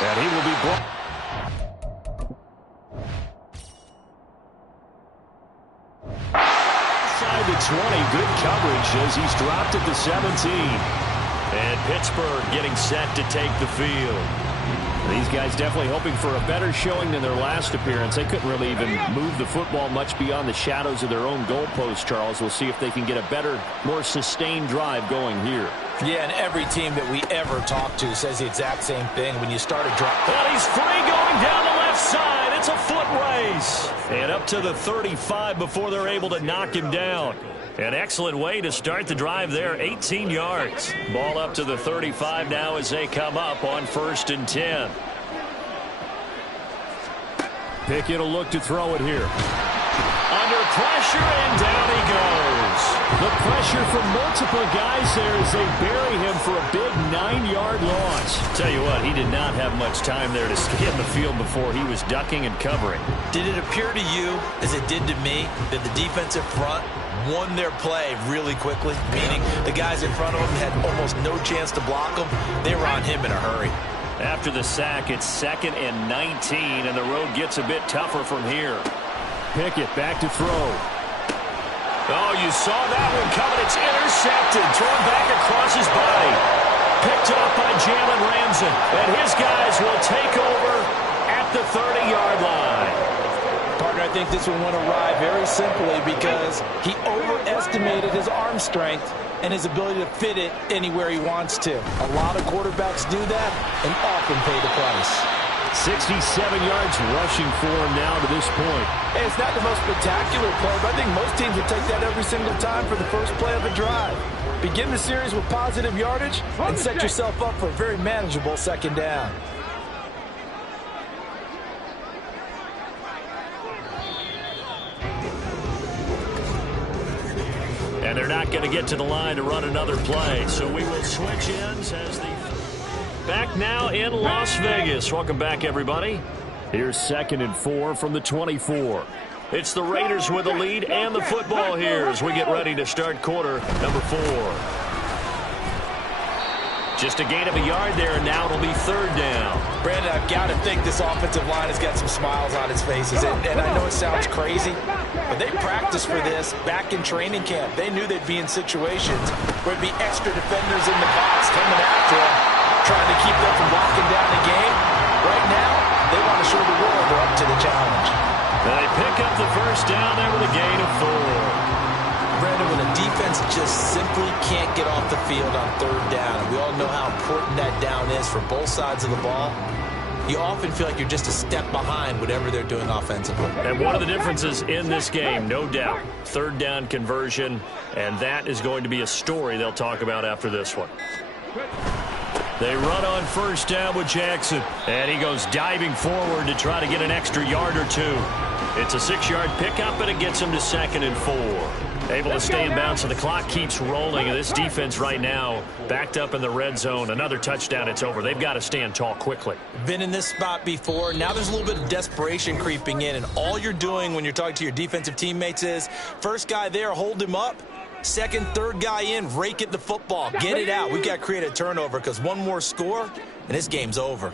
And he will be blocked. Inside the 20, good coverage as he's dropped at the 17. And Pittsburgh getting set to take the field. These guys definitely hoping for a better showing than their last appearance. They couldn't really even move the football much beyond the shadows of their own goalpost, Charles. We'll see if they can get a better, more sustained drive going here. Yeah, and every team that we ever talk to says the exact same thing. When you start a drive. Well, he's free going down the left side. It's a foot race. And up to the 35 before they're able to knock him down. An excellent way to start the drive there, 18 yards. Ball up to the 35 now as they come up on 1st and 10. Pickett will look to throw it here. Under pressure, and down he goes. The pressure from multiple guys there as they bury him for a big 9-yard loss. Tell you what, he did not have much time there to skim the field before he was ducking and covering. Did it appear to you, as it did to me, that the defensive front won their play really quickly? Meaning the guys in front of him had almost no chance to block him. They were on him in a hurry. After the sack, it's 2nd and 19, and the road gets a bit tougher from here. Pickett back to throw. Oh, you saw that one coming. It's intercepted. Thrown back across his body. Picked off by Jalen Ramsey. And his guys will take over at the 30-yard line. Partner, I think this one went awry very simply because he overestimated his arm strength and his ability to fit it anywhere he wants to. A lot of quarterbacks do that and often pay the price. 67 yards rushing for him now to this point. Hey, it's not the most spectacular play, but I think most teams will take that every single time for the first play of a drive. Begin the series with positive yardage and set yourself up for a very manageable 2nd down. And they're not going to get to the line to run another play. So we will switch ends as the... Back now in Las Vegas. Welcome back, everybody. Here's 2nd and 4 from the 24. It's the Raiders with the lead and the football here as we get ready to start quarter number 4. Just a gain of a yard there, and now it'll be 3rd down. Brandon, I've got to think this offensive line has got some smiles on its faces. And I know it sounds crazy, but they practiced for this back in training camp. They knew they'd be in situations where there'd be extra defenders in the box coming after them, trying to keep them from locking down the game. Right now, they want to show the world they're up to the challenge. They pick up the 1st down there with a gain of 4. Brandon, when a defense just simply can't get off the field on 3rd down, and we all know how important that down is for both sides of the ball, you often feel like you're just a step behind whatever they're doing offensively. And one of the differences in this game, no doubt, 3rd down conversion, and that is going to be a story they'll talk about after this one. They run on 1st down with Jackson, and he goes diving forward to try to get an extra yard or 2. It's a 6-yard pickup, and it gets him to 2nd and 4. Able to stay in bounds, so the clock keeps rolling. And this defense right now backed up in the red zone. Another touchdown, it's over. They've got to stand tall quickly. Been in this spot before. Now there's a little bit of desperation creeping in, and all you're doing when you're talking to your defensive teammates is first guy there, hold him up. 2nd, 3rd guy in, rake at the football. Get it out. We've got to create a turnover because one more score, and this game's over.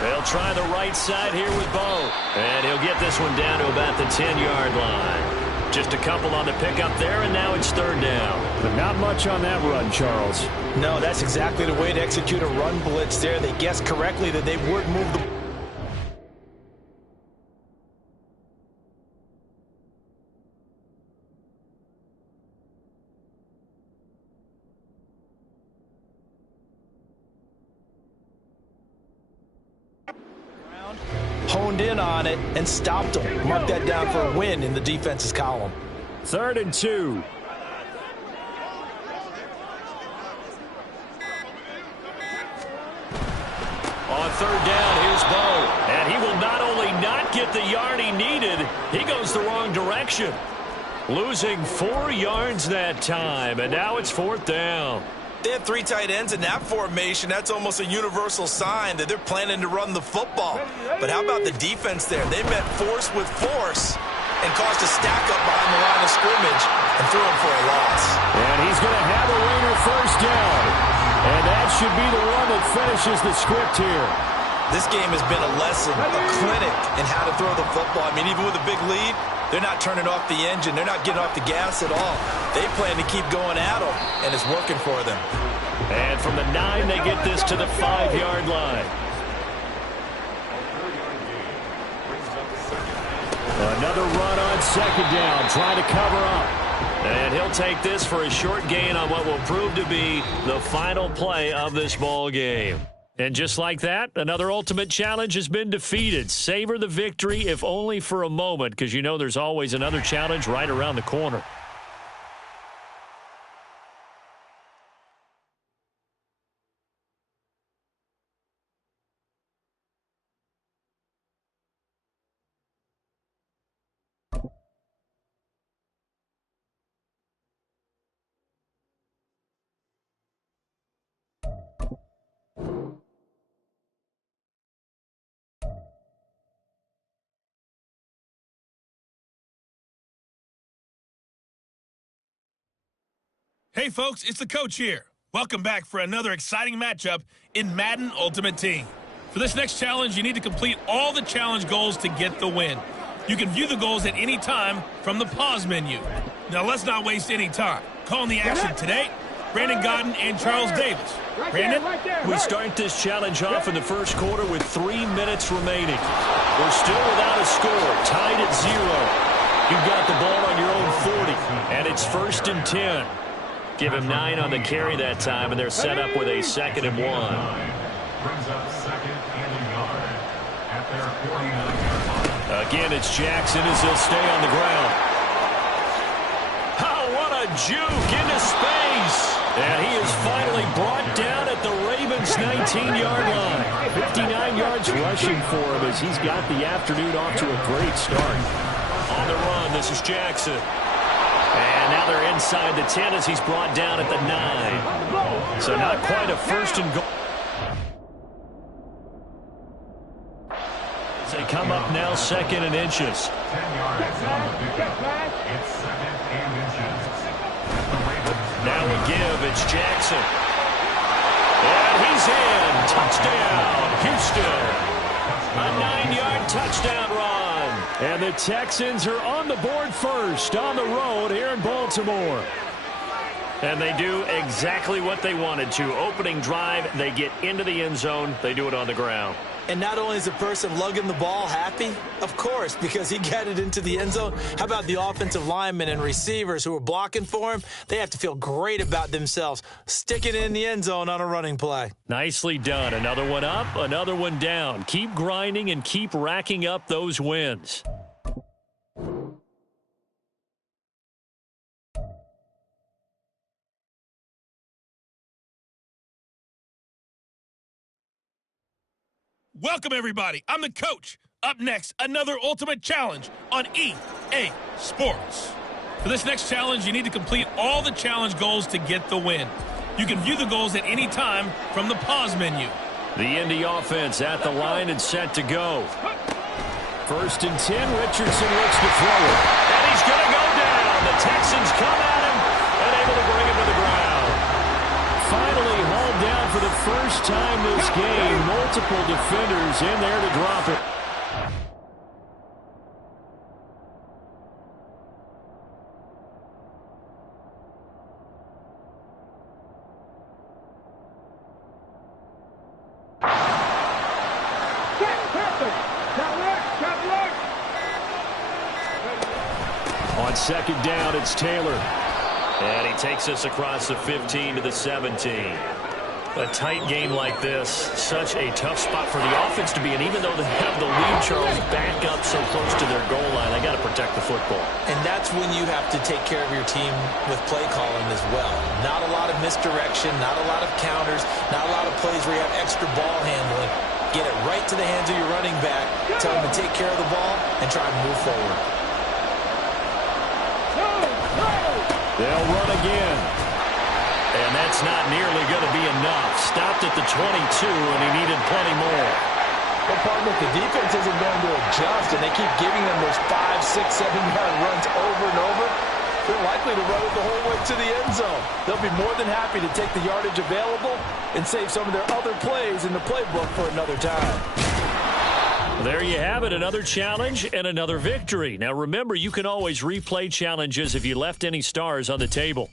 They'll try the right side here with Bo. And he'll get this one down to about the 10-yard line. Just a couple on the pickup there, and now it's 3rd down. But not much on that run, Charles. No, that's exactly the way to execute a run blitz there. They guessed correctly that they would move the... honed in on it and stopped them. Mark that down for a win in the defense's column. 3rd and 2. On 3rd down, here's Bo. And he will not only not get get the yard he needed. He goes the wrong direction. Losing 4 yards that time, and now it's 4th down. They have 3 tight ends in that formation. That's almost a universal sign that they're planning to run the football. But how about the defense there? They met force with force and caused a stack up behind the line of scrimmage and threw him for a loss. And he's going to have a Raider first down. And that should be the one that finishes the script here. This game has been a lesson, a clinic in how to throw the football. I mean, even with a big lead, they're not turning off the engine. They're not getting off the gas at all. They plan to keep going at them, and it's working for them. And from the 9, they get this to the 5-yard line. Another run on 2nd down, trying to cover up. And he'll take this for a short gain on what will prove to be the final play of this ball game. And just like that, another Ultimate Challenge has been defeated. Savor the victory, if only for a moment, because you know there's always another challenge right around the corner. Hey, folks, it's the coach here. Welcome back for another exciting matchup in Madden Ultimate Team. For this next challenge, you need to complete all the challenge goals to get the win. You can view the goals at any time from the pause menu. Now, let's not waste any time. Calling the action today, Brandon Gaudin and Charles Davis. Brandon? We start this challenge off in the first quarter with 3 minutes remaining. We're still without a score, tied at 0. You've got the ball on your own 40, and it's 1st and 10. Give him 9 on the carry that time, and they're set up with a 2nd and 1. Brings up 2nd and a yard at their 49-yard line. Again, it's Jackson as he'll stay on the ground. Oh, what a juke into space. And he is finally brought down at the Ravens' 19-yard line. 59 yards rushing for him as he's got the afternoon off to a great start. On the run, this is Jackson. And now they're inside the 10 as he's brought down at the 9. So not quite a 1st and goal. As they come up now 2nd and inches. 10 yards on the pickup. It's 2nd and inches. Now a give, it's Jackson. And he's in. Touchdown, Houston. A 9-yard touchdown run. And the Texans are on the board first on the road here in Baltimore. And they do exactly what they wanted to. Opening drive, they get into the end zone. They do it on the ground. And not only is the person lugging the ball happy, of course, because he got it into the end zone. How about the offensive linemen and receivers who are blocking for him? They have to feel great about themselves, sticking it in the end zone on a running play. Nicely done. Another one up, another one down. Keep grinding and keep racking up those wins. Welcome, everybody. I'm the coach. Up next, another Ultimate Challenge on EA Sports. For this next challenge, you need to complete all the challenge goals to get the win. You can view the goals at any time from the pause menu. The Indy offense at the line and set to go. 1st and 10, Richardson looks to throw it. And he's going to go down. The Texans come at him and able to bring him to the ground. Finally hauled down for the first time this game. Multiple defenders in there to drop it. On 2nd down, it's Taylor. And he takes us across the 15 to the 17. A tight game like this, such a tough spot for the offense to be in. Even though they have the lead, Charles, back up so close to their goal line, they got to protect the football. And that's when you have to take care of your team with play calling as well. Not a lot of misdirection, not a lot of counters, not a lot of plays where you have extra ball handling. Get it right to the hands of your running back. Tell him to take care of the ball and try and move forward. They'll run again. And that's not nearly going to be enough. Stopped at the 22, and he needed plenty more. Well, partner, if the defense isn't going to adjust and they keep giving them those 5, 6, 7-yard runs over and over, they're likely to run it the whole way to the end zone. They'll be more than happy to take the yardage available and save some of their other plays in the playbook for another time. There you have it, another challenge and another victory. Now remember, you can always replay challenges if you left any stars on the table.